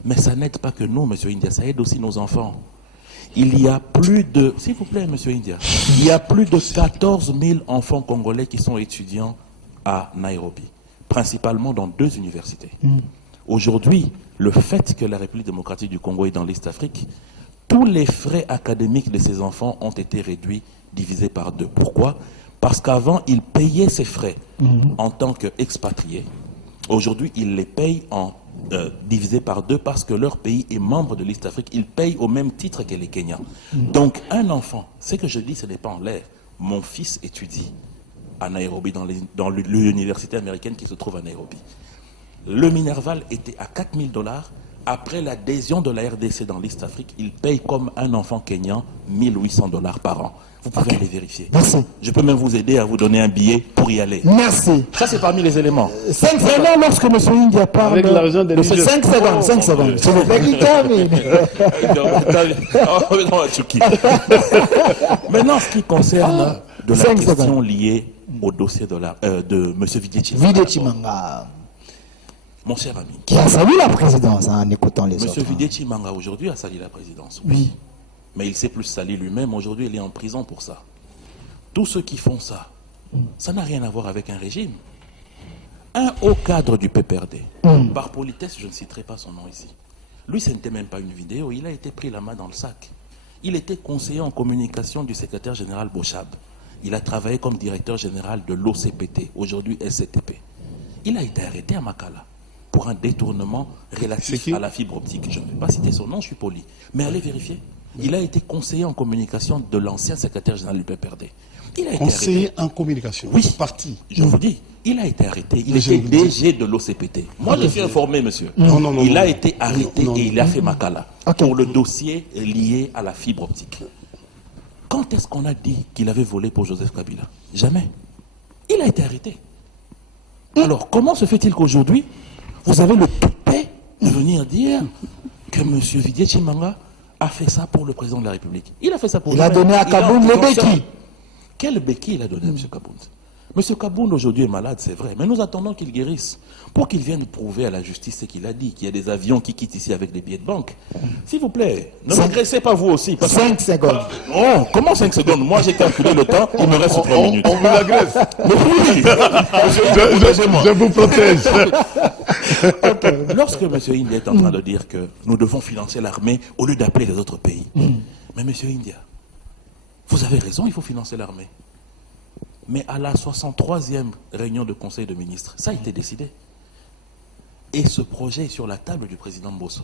Mais ça n'aide pas que nous, monsieur India, ça aide aussi nos enfants. Il y a plus de, s'il vous plaît, monsieur India, il y a plus de 14 000 enfants congolais qui sont étudiants à Nairobi, principalement dans 2 universités. Aujourd'hui, le fait que la République démocratique du Congo est dans l'Est Afrique, tous les frais académiques de ces enfants ont été réduits, divisés par 2. Pourquoi? Parce qu'avant, ils payaient ces frais en tant qu'expatriés. Aujourd'hui, ils les payent en divisé par 2 parce que leur pays est membre de l'East Afrique. Ils payent au même titre que les Kenyans. Donc, un enfant, ce que je dis, ce n'est pas en l'air. Mon fils étudie à Nairobi, dans l'université américaine qui se trouve à Nairobi. Le Minerval était à $4 000. Après l'adhésion de la RDC dans l'East Afrique, il paye comme un enfant kenyan $1 800 par an. Vous pouvez aller vérifier. Merci. Je peux même vous aider à vous donner un billet pour y aller. Merci. Ça, c'est parmi les éléments. 5 secondes lorsque M. India parle. Avec l'argent des de ces Niger. 5 secondes, 5 secondes. S'il vous plaît, qu'il termine. Maintenant, ce qui concerne de la 5 question secondes. liée au dossier de M. Vidéchi. Vide Chimanga, Mon cher ami, qui a salué la présidence en écoutant les M. autres. Vidéchi Manga aujourd'hui a sali la présidence. Oui. Mais il s'est plus sali lui-même. Aujourd'hui, il est en prison pour ça. Tous ceux qui font ça, ça n'a rien à voir avec un régime. Un haut cadre du PPRD, par politesse, je ne citerai pas son nom ici. Lui, ce n'était même pas une vidéo, il a été pris la main dans le sac. Il était conseiller en communication du secrétaire général Bochab. Il a travaillé comme directeur général de l'OCPT, aujourd'hui SCTP. Il a été arrêté à Makala pour un détournement relatif à la fibre optique. Je ne vais pas citer son nom, je suis poli. Mais allez vérifier. Il a été conseiller en communication de l'ancien secrétaire général du PPRD. Il a été Conseiller arrêté. en communication. Oui. Parti. Je vous dis, il a été arrêté. Il Mais était je vous dis- DG de l'OCPT. Moi, je suis informé, monsieur. Non, non, non, Il a non. été arrêté Non, non, et il a fait Makala Ok. pour le dossier lié à la fibre optique. Quand est-ce qu'on a dit qu'il avait volé pour Joseph Kabila? Jamais. Il a été arrêté. Alors, comment se fait-il qu'aujourd'hui, vous avez le toupet de venir dire que M. Vidier Chimanga a fait ça pour le président de la République? Il a fait ça pour Il a lui-même. donné à Il a Kaboun le en prison. béquille. Quel béquille il a donné à M. Kaboun? M. Kaboun aujourd'hui est malade, c'est vrai, mais nous attendons qu'il guérisse pour qu'il vienne prouver à la justice ce qu'il a dit, qu'il y a des avions qui quittent ici avec des billets de banque. S'il vous plaît, ne m'agressez pas vous aussi. parce que- 5 secondes. Oh, comment 5 secondes? Moi j'ai calculé le temps, il me reste 3 minutes. On vous agresse. Mais oui, Je vous protège. lorsque M. India est en train de dire que nous devons financer l'armée au lieu d'appeler les autres pays. Mais M. India, vous avez raison, il faut financer l'armée. Mais à la 63e réunion de conseil de ministres, ça a été décidé. Et ce projet est sur la table du président Mbosso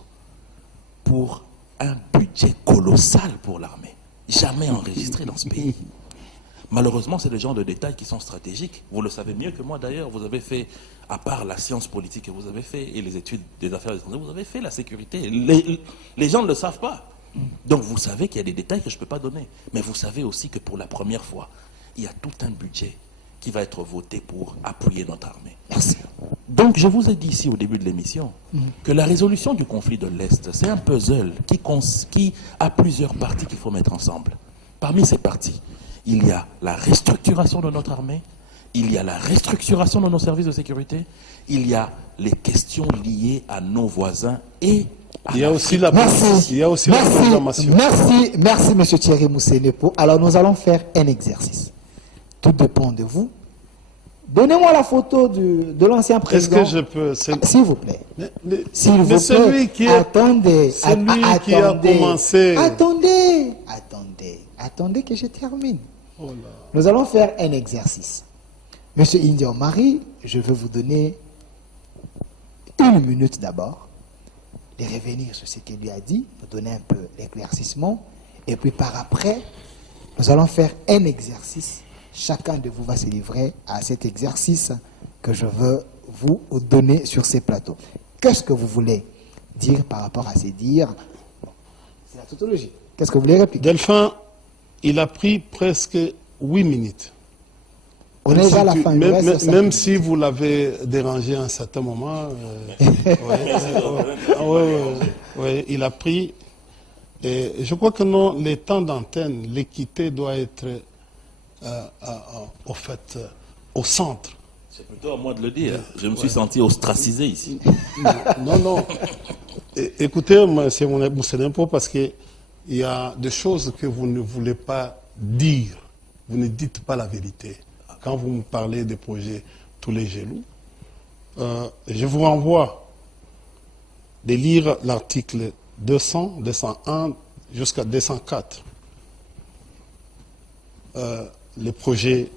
pour un budget colossal pour l'armée, jamais enregistré dans ce pays. Malheureusement, c'est le genre de détails qui sont stratégiques. Vous le savez mieux que moi d'ailleurs. Vous avez fait, à part la science politique que vous avez fait et les études des affaires étrangères, vous avez fait la sécurité. Les gens ne le savent pas. Donc vous savez qu'il y a des détails que je ne peux pas donner. Mais vous savez aussi que pour la première fois, il y a tout un budget qui va être voté pour appuyer notre armée. Merci. Donc je vous ai dit ici au début de l'émission que la résolution du conflit de l'Est, c'est un puzzle qui a plusieurs parties qu'il faut mettre ensemble. Parmi ces parties, il y a la restructuration de notre armée, il y a la restructuration de nos services de sécurité, il y a les questions liées à nos voisins et à Il y a aussi la Merci. il y a aussi la Merci. programmation. Merci, M. Thierry Moussenepo. Alors, nous allons faire un exercice. Tout dépend de vous. Donnez-moi la photo de l'ancien Est-ce président. que je peux S'il vous plaît. S'il vous mais plaît. celui qui est Attendez. celui qui a commencé. Attendez que je termine. Oh là. Nous allons faire un exercice. Monsieur Indian Marie, je vais vous donner 1 minute d'abord de revenir sur ce qu'il lui a dit, nous donner un peu l'éclaircissement, et puis par après, nous allons faire un exercice. Chacun de vous va se livrer à cet exercice que je veux vous donner sur ces plateaux. Qu'est-ce que vous voulez dire par rapport à ces dires? Bon, c'est la tautologie. Qu'est-ce que vous voulez répliquer? Delphin, il a pris presque 8 minutes. On est déjà à la fin. il nous reste cinq Même minutes. si vous l'avez dérangé à un certain moment, il a pris. Et je crois que non, les temps d'antenne, l'équité doit être au centre. C'est plutôt à moi de le dire. Je me suis senti ostracisé ici. Non. Écoutez, c'est mon impôt parce qu'il y a des choses que vous ne voulez pas dire. Vous ne dites pas la vérité. Quand vous me parlez des projets tous les genoux, je vous renvoie de lire l'article 200, 201 jusqu'à 204. Les projets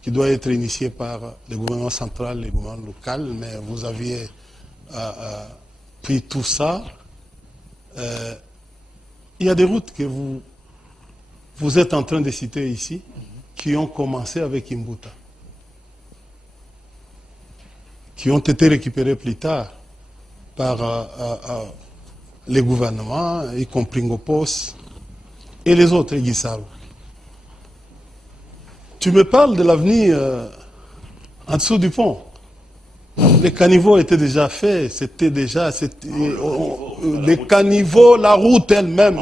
qui doivent être initiés par le gouvernement central, le gouvernement local, mais vous aviez pris tout ça. Il y a des routes que vous êtes en train de citer ici, qui ont commencé avec Imbuta, qui ont été récupérées plus tard par les gouvernements, y compris Ngopos, et les autres, Guissaro. Tu me parles de l'avenir en dessous du pont. Les caniveaux étaient déjà faits, les caniveaux, la route elle-même.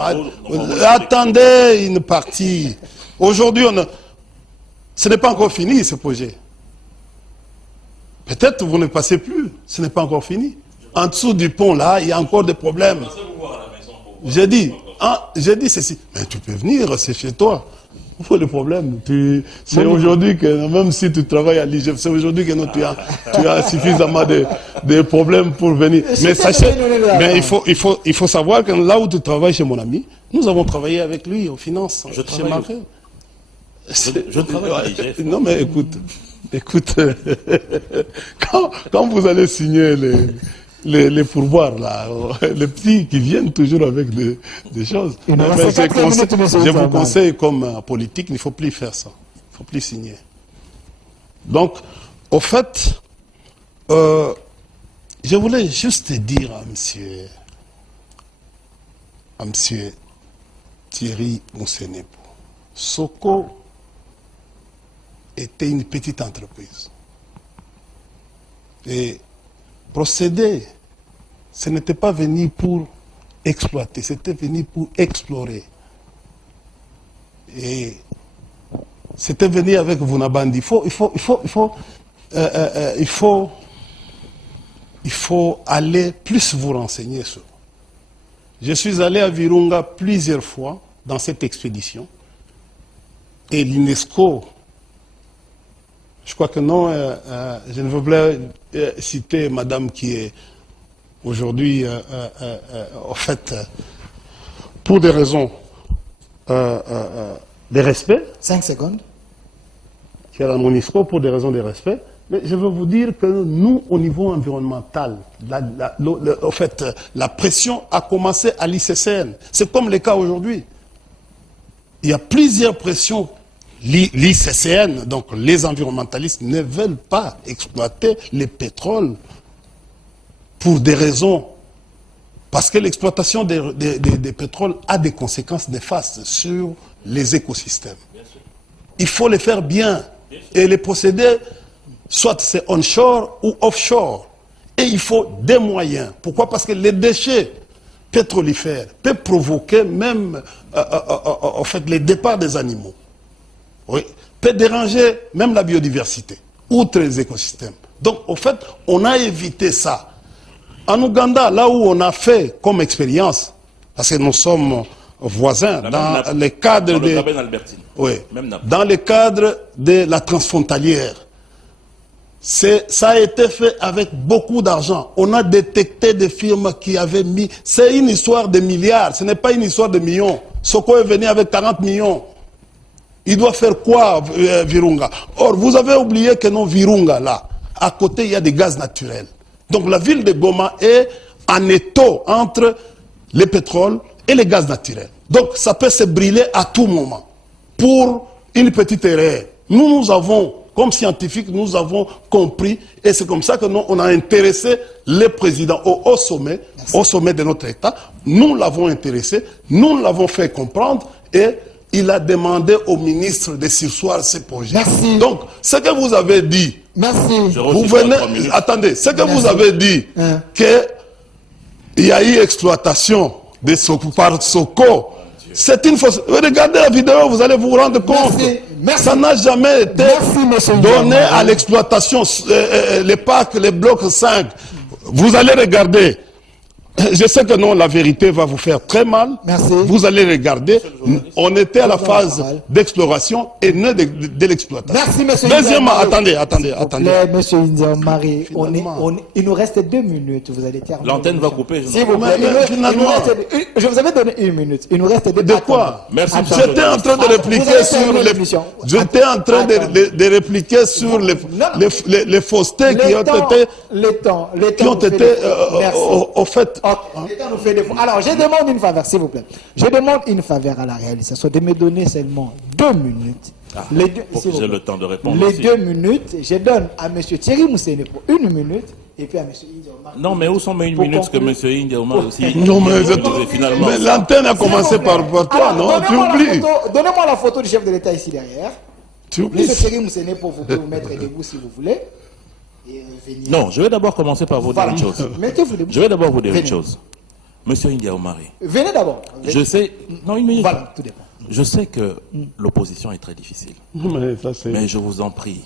Attendez une partie. Aujourd'hui, ce n'est pas encore fini ce projet. Peut-être vous ne passez plus, ce n'est pas encore fini. En dessous du pont là, il y a encore des problèmes. J'ai dit ceci, mais tu peux venir, c'est chez toi. Où est le problème? C'est aujourd'hui que, même si tu travailles à l'IGF, c'est aujourd'hui que tu as suffisamment de problèmes pour venir. Mais sachez, il faut savoir que là où tu travailles chez mon ami, nous avons travaillé avec lui en finance. Je travaille. Je travaille à l'IGF. Non mais écoute, quand vous allez signer les pourboires là, les petits qui viennent toujours avec des choses. Je vous conseille comme politique, il ne faut plus faire ça. Il ne faut plus signer. Donc, au fait, je voulais juste dire à monsieur Thierry Moussenepo, Soko était une petite entreprise. Et procéder, ce n'était pas venu pour exploiter, c'était venu pour explorer. Et c'était venu avec Vunabandi. Il faut aller plus vous renseigner sur. Je suis allé à Virunga plusieurs fois dans cette expédition. Et l'UNESCO, je crois que non, je ne veux pas citer madame qui est aujourd'hui, en fait, pour des raisons de respect. 5 secondes. Qui est à l'UNESCO pour des raisons de respect. Mais je veux vous dire que nous, au niveau environnemental, en fait, la pression a commencé à l'ICCN. C'est comme le cas aujourd'hui. Il y a plusieurs pressions. L'ICCN, donc les environnementalistes, ne veulent pas exploiter le pétrole pour des raisons. Parce que l'exploitation des pétroles a des conséquences néfastes sur les écosystèmes. Il faut les faire bien. Et les procédés, soit c'est onshore ou offshore. Et il faut des moyens. Pourquoi? Parce que les déchets pétrolifères peuvent provoquer même en fait, les départs des animaux. Oui, peut déranger même la biodiversité, outre les écosystèmes. Donc, en fait, on a évité ça. En Ouganda, là où on a fait comme expérience, parce que nous sommes voisins, dans le cadre dans le cadre de la transfrontalière, ça a été fait avec beaucoup d'argent. On a détecté des firmes qui avaient mis... C'est une histoire de milliards, ce n'est pas une histoire de millions. Soko est venu avec 40 millions. Il doit faire quoi, Virunga? Or, vous avez oublié que non, Virunga, là, à côté, il y a des gaz naturels. Donc, la ville de Goma est en étau entre le pétrole et les gaz naturels. Donc, ça peut se brûler à tout moment. Pour une petite erreur, nous avons, comme scientifiques, nous avons compris, et c'est comme ça que nous, on a intéressé le président au sommet de notre État. Nous l'avons intéressé, nous l'avons fait comprendre, et il a demandé au ministre de surseoir ces projets. Merci. Donc, ce que vous avez dit, Merci. vous venez, attendez, ce que vous avez dit, qu'il y a eu exploitation par Soko, c'est une fausse. Regardez la vidéo, vous allez vous rendre compte. Merci. Ça n'a jamais été donné à l'exploitation, les parcs, les blocs 5. Vous allez regarder. Je sais que non, la vérité va vous faire très mal. Merci. Vous allez regarder. On était à la phase d'exploration et non de l'exploitation. Merci, monsieur. Deuxièmement, attendez. Monsieur India Marie, il nous reste 2 minutes. Vous allez terminer. L'antenne va couper. S'il vous plaît. Je vous avais donné 1 minute. Il nous reste 2 minutes. De quoi? Merci. J'étais en train de répliquer sur j'étais en train de répliquer sur les faussetés qui ont été au fait. Le temps nous fait défaut. Alors, je demande une faveur, s'il vous plaît. Je demande une faveur à la réalisation de me donner seulement 2 minutes. Pour que j'ai le temps de répondre. Les aussi. 2 minutes, je donne à M. Thierry Moussene pour 1 minute et puis à M. India Omar. Non, mais où sont mes 1 minute que M. India Omar aussi Non, mais, finalement. mais l'antenne a commencé par toi, Alors, non? Tu oublies. Donnez-moi la photo du chef de l'État ici derrière. Tu oublies. M. Thierry Moussene, pour vous mettre debout si vous voulez. Et venir. Non, je vais d'abord commencer par vous dire Voilà. une chose. Mettez-vous debout. Je vais d'abord vous dire une Venez. chose. Monsieur India Omari, Venez d'abord. je sais... Non, 1 minute. Voilà, tout dépend. Je sais que l'opposition est très difficile. Mais ça, c'est... Mais je vous en prie,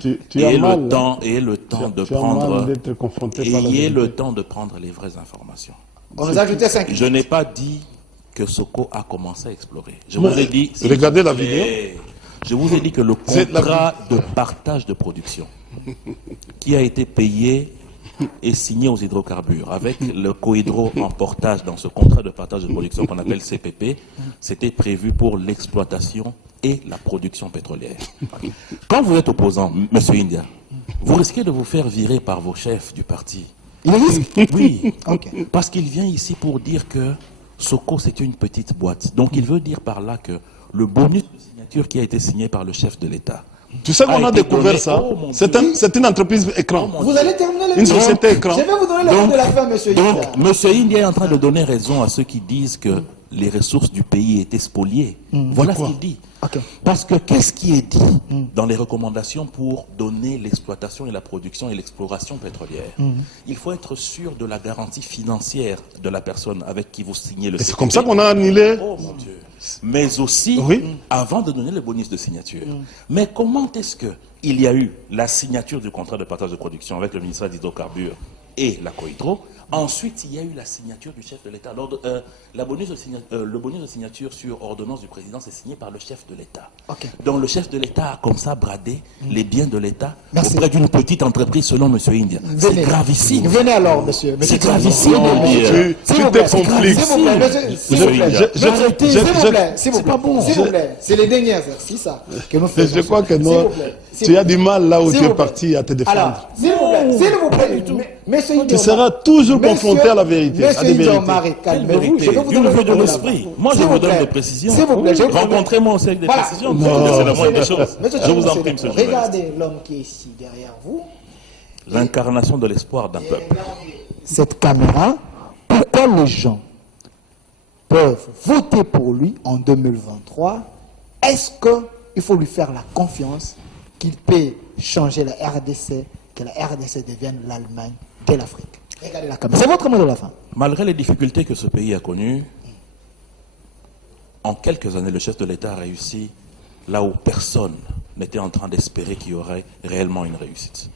Tu as ayez mal, le temps de tu as mal prendre... d'être confronté par la Ayez vérité. le temps de prendre les vraies informations. On nous a ajouté 5 Je n'ai pas dit que Soko a commencé à explorer. Je Mais vous ai dit... regardez la s'il vous plaît, je vous ai dit que le C'est la- contrat de partage de production qui a été payé et signé aux hydrocarbures avec le cohydro en portage dans ce contrat de partage de production qu'on appelle CPP, c'était prévu pour l'exploitation et la production pétrolière. Quand vous êtes opposant, Monsieur India, vous risquez de vous faire virer par vos chefs du parti. Il risque. Oui, Ok. parce qu'il vient ici pour dire que Soko c'est une petite boîte. Donc il veut dire par là que le bonus de signature qui a été signé par le chef de l'État. Tu sais qu'on a été découvert donné- ça. Oh, mon C'est une entreprise écran. Oh, mon Vous allez terminer Une l'émission. société écran. Je vais vous donner la Donc- fin de la fin, monsieur Donc, India. Monsieur India est en train de donner raison à ceux qui disent que les ressources du pays étaient spoliées. Voilà ce qu'il dit. Ok. Parce que qu'est-ce qui est dit dans les recommandations pour donner l'exploitation et la production et l'exploration pétrolière? Il faut être sûr de la garantie financière de la personne avec qui vous signez le Et c'est CPP. comme ça qu'on a annulé. Oh mon Dieu. Mais aussi, Oui. avant de donner le bonus de signature. Mais comment est-ce que il y a eu la signature du contrat de partage de production avec le ministère des Hydrocarbures et la Cohydro? Ensuite, il y a eu la signature du chef de l'État. Le bonus de signature sur ordonnance du président, c'est signé par le chef de l'État. Ok. Donc le chef de l'État a comme ça bradé les biens de l'État Merci. auprès d'une petite entreprise selon M. India. C'est Venez. gravissime. Venez alors, monsieur. C'est gravissime. Non, Monsieur. tu S'il vous t'es plaît, compliqué. S'il vous plaît, monsieur. S'il vous plaît. je- S'il vous plaît. S'il vous c'est pas plaît. bon. S'il vous plaît. C'est les derniers exercices ça, que nous faisons. Je crois que S'il non. vous plaît. S'il Tu vous as plaît. du mal là où S'il tu es vous plaît. parti à te défendre. Alors, s'il vous plaît, monsieur Tu India seras Omar. toujours confronté à la vérité, à Monsieur des India vérités. Omar, calmez-vous. Vérité, Je vais vous d'une donner vue de le l'esprit. Moi, je S'il vous donne plaît. des précisions. S'il vous plaît, je vais vous donner- Rencontrez-moi aussi avec des Voilà. précisions. Non. C'est la moindre des choses. Monsieur Je vous en Thierry prie, Moussene, monsieur le journaliste. regardez l'homme qui est ici derrière vous. L'incarnation de l'espoir d'un peuple. Cette caméra, pourquoi les gens peuvent voter pour lui en 2023? Est-ce qu'il faut lui faire la confiance qu'il peut changer la RDC, que la RDC devienne l'Allemagne de l'Afrique? Regardez la caméra. C'est votre mot de la fin. Malgré les difficultés que ce pays a connues, en quelques années, le chef de l'État a réussi là où personne n'était en train d'espérer qu'il y aurait réellement une réussite.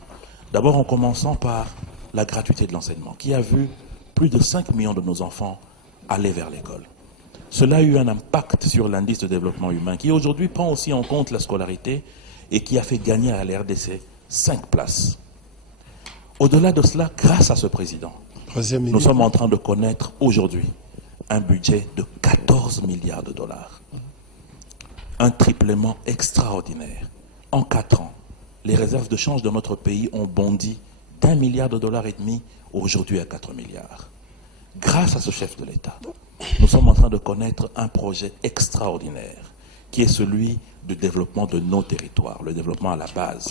D'abord en commençant par la gratuité de l'enseignement, qui a vu plus de 5 millions de nos enfants aller vers l'école. Cela a eu un impact sur l'indice de développement humain, qui aujourd'hui prend aussi en compte la scolarité et qui a fait gagner à la RDC 5 places. Au-delà de cela, grâce à ce président, Troisième nous minute. sommes en train de connaître aujourd'hui un budget de 14 milliards de dollars. un triplement extraordinaire. En 4 ans, les réserves de change de notre pays ont bondi d'1,5 milliard aujourd'hui à 4 milliards. Grâce à ce chef de l'État, nous sommes en train de connaître un projet extraordinaire qui est celui du développement de nos territoires, le développement à la base,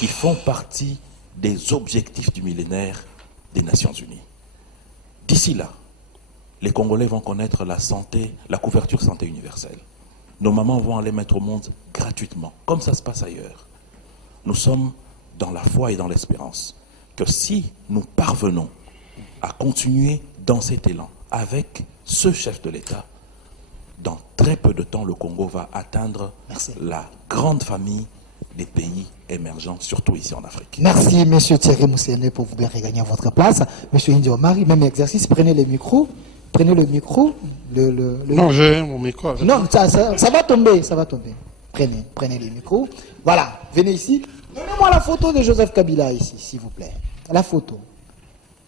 qui font partie des objectifs du millénaire des Nations Unies. D'ici là, les Congolais vont connaître la santé, la couverture santé universelle. Nos mamans vont aller mettre au monde gratuitement, comme ça se passe ailleurs. Nous sommes dans la foi et dans l'espérance que si nous parvenons à continuer dans cet élan avec ce chef de l'État, dans très peu de temps, le Congo va atteindre la grande famille des pays émergents, surtout ici en Afrique. Merci, M. Thierry Moussene, pour vous bien regagner à votre place. M. Indio Mari, même exercice, prenez le micro. Prenez le micro. Non, j'ai mon micro. Non, ça va tomber, ça va tomber. Prenez les micros. Voilà, venez ici. Donnez-moi la photo de Joseph Kabila ici, s'il vous plaît. La photo.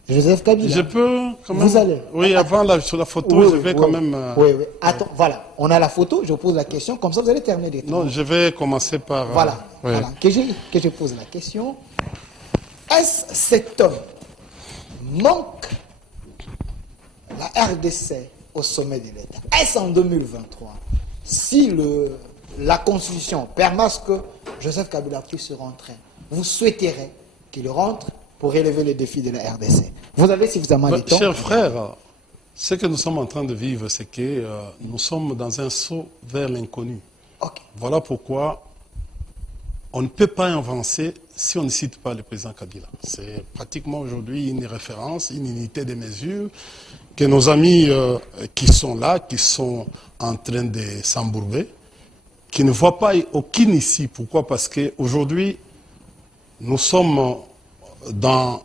Joseph Kabila. Je peux quand même... Vous allez. Oui, sur la photo, Oui, je vais quand même... Oui. Attends, voilà. On a la photo, je pose la question, comme ça vous allez terminer des temps. Non, je vais commencer par... Voilà. Que je pose la question. Est-ce cet homme manque la RDC au sommet de l'État? Est-ce en 2023, si la Constitution permet que Joseph Kabila puisse rentrer, vous souhaiterez qu'il rentre pour relever les défis de la RDC? Vous avez suffisamment de temps. Chers frères, ce que nous sommes en train de vivre, c'est que nous sommes dans un saut vers l'inconnu. Okay. Voilà pourquoi on ne peut pas avancer si on ne cite pas le président Kabila. C'est pratiquement aujourd'hui une référence, une unité de mesure que nos amis qui sont là, qui sont en train de s'embourber, qui ne voient pas aucune ici. Pourquoi? Parce qu'aujourd'hui, nous sommes dans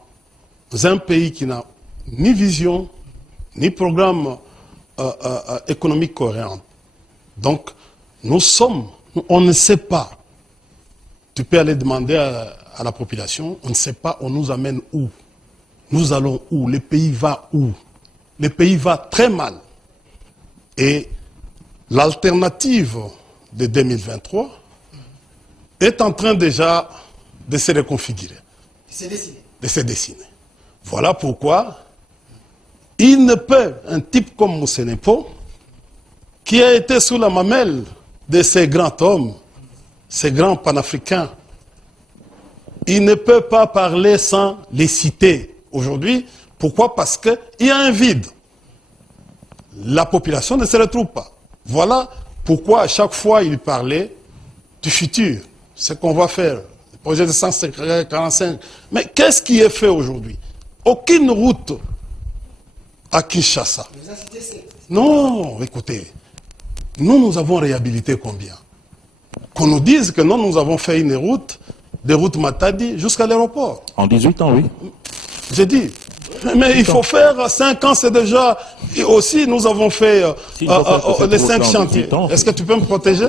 un pays qui n'a ni vision, ni programme économique cohérent. Donc, on ne sait pas. Tu peux aller demander à la population, on ne sait pas, on nous amène où? Nous allons où? Le pays va où? Le pays va très mal. Et l'alternative de 2023 est en train déjà de se reconfigurer. De se dessiner. Voilà pourquoi il ne peut, un type comme Moussenepo, qui a été sous la mamelle de ces grands hommes, ces grands panafricains, il ne peut pas parler sans les citer aujourd'hui. Pourquoi? Parce qu'il y a un vide. La population ne se retrouve pas. Voilà pourquoi à chaque fois il parlait du futur, ce qu'on va faire, le projet de 145. Mais qu'est-ce qui est fait aujourd'hui? Aucune route à Kinshasa. Non, écoutez, nous avons réhabilité combien? Qu'on nous dise que non, nous avons fait une route, des routes Matadi jusqu'à l'aéroport. En 18 ans, oui. J'ai dit, mais il faut faire 5 ans, c'est déjà... Et aussi, nous avons fait les 5 chantiers. Est-ce que tu peux me protéger?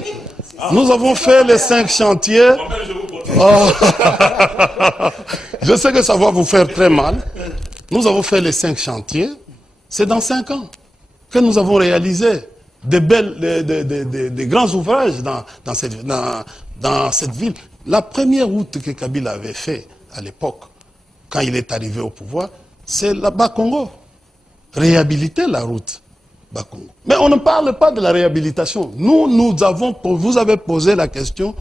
Nous avons fait les 5 chantiers. Je sais que ça va vous faire très mal. Nous avons fait les 5 chantiers. C'est dans 5 ans que nous avons réalisé des grands ouvrages dans cette ville. La première route que Kabila avait fait à l'époque, quand il est arrivé au pouvoir, c'est la Bas-Congo. Réhabiliter la route Bas-Congo. Mais on ne parle pas de la réhabilitation. Vous avez posé la question,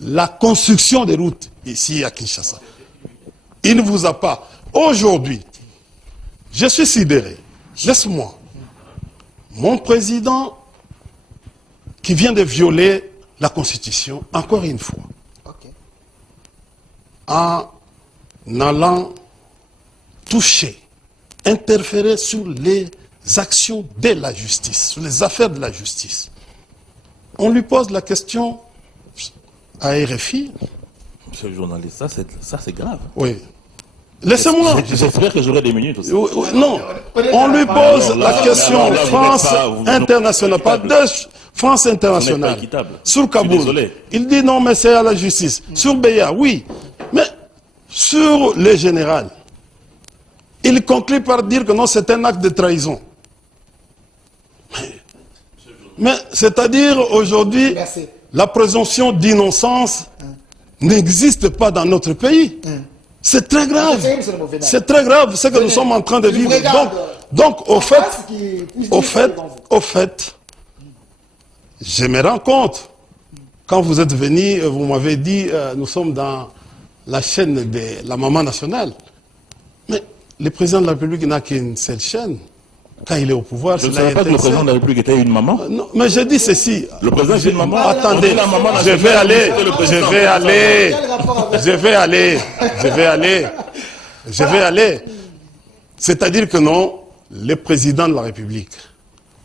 la construction des routes ici à Kinshasa. Il ne vous a pas. Aujourd'hui, je suis sidéré. Laisse-moi. Mon président qui vient de violer la Constitution, encore une fois, en allant toucher, interférer sur les actions de la justice, sur les affaires de la justice. On lui pose la question à RFI. Monsieur le journaliste, ça c'est grave. Oui. Laissez-moi. J'espère que j'aurai des minutes aussi. Non, on lui pose la question France internationale, pas de France internationale, sur Kaboul. Il dit non, mais c'est à la justice. Sur Beya, oui. Mais sur les générales, il conclut par dire que non, c'est un acte de trahison. Mais c'est-à-dire aujourd'hui, la présomption d'innocence n'existe pas dans notre pays. C'est très grave. C'est très grave ce que nous sommes en train de vivre. Donc au fait, je me rends compte, quand vous êtes venu, vous m'avez dit, nous sommes dans la chaîne de la maman nationale. Mais le président de la République n'a qu'une seule chaîne. Quand il est au pouvoir, je ne savais pas que le président de la République était une maman. Non, mais je dis ceci. Le président est une maman. Attendez, je vais aller. C'est-à-dire que non, le président de la République,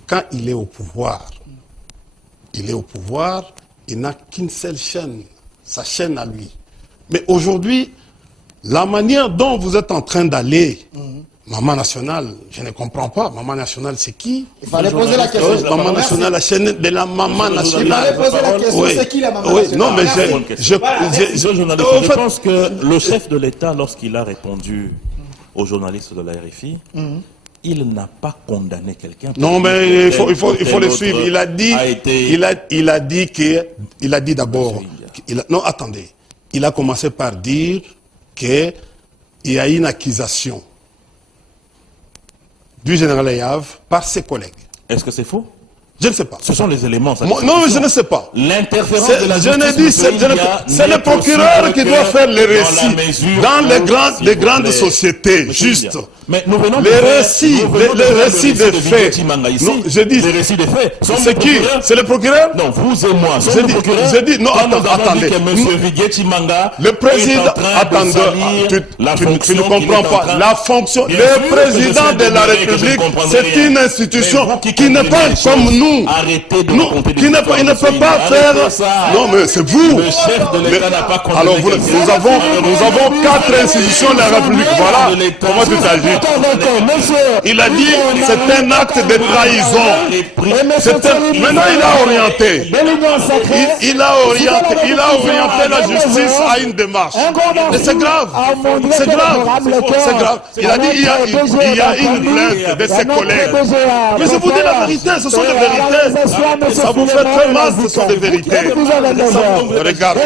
quand il est au pouvoir, il n'a qu'une seule chaîne, sa chaîne à lui. Mais aujourd'hui, la manière dont vous êtes en train d'aller, Maman Nationale, je ne comprends pas. Maman Nationale, c'est qui? Il fallait poser la question. Maman Nationale, la chaîne de la Maman Nationale. Il fallait poser la question, c'est qui la Maman Nationale? Non, mais je pense que le chef de l'État, lorsqu'il a répondu aux journalistes de la RFI, il n'a pas condamné quelqu'un. Non, mais il faut le suivre. Il a dit d'abord. Non, attendez. Il a commencé par dire qu'il y a une accusation du général Ayav par ses collègues. Est-ce que c'est faux? Je ne sais pas. Ce sont les éléments. Non, mais je ne sais pas. L'interférence de la justice. C'est le procureur qui doit faire les récits dans les grandes sociétés, juste. Mais nous venons les récits des faits. Non, je dis. Les récits des faits. C'est qui? C'est le procureur? Non, vous et moi. Je dis, non, attendez. Le président, attendez, tu ne comprends pas. La fonction, le président de la République, c'est une institution qui n'est pas comme nous. Arrêtez de il ne peut pas faire. Non, mais c'est vous. Le chef de l'État n'a pas condamné. Alors, nous avons 4 institutions de la République. Voilà comment tu t'agis. Il a dit c'est un acte de trahison. Maintenant, il a orienté. Il a orienté la justice à une démarche. Et c'est grave. C'est grave. Il a dit il y a une plainte de ses collègues. Mais je vous dis la vérité, ce sont des vérités. Ça vous fait très mal, ce sont des vérités. Regarde.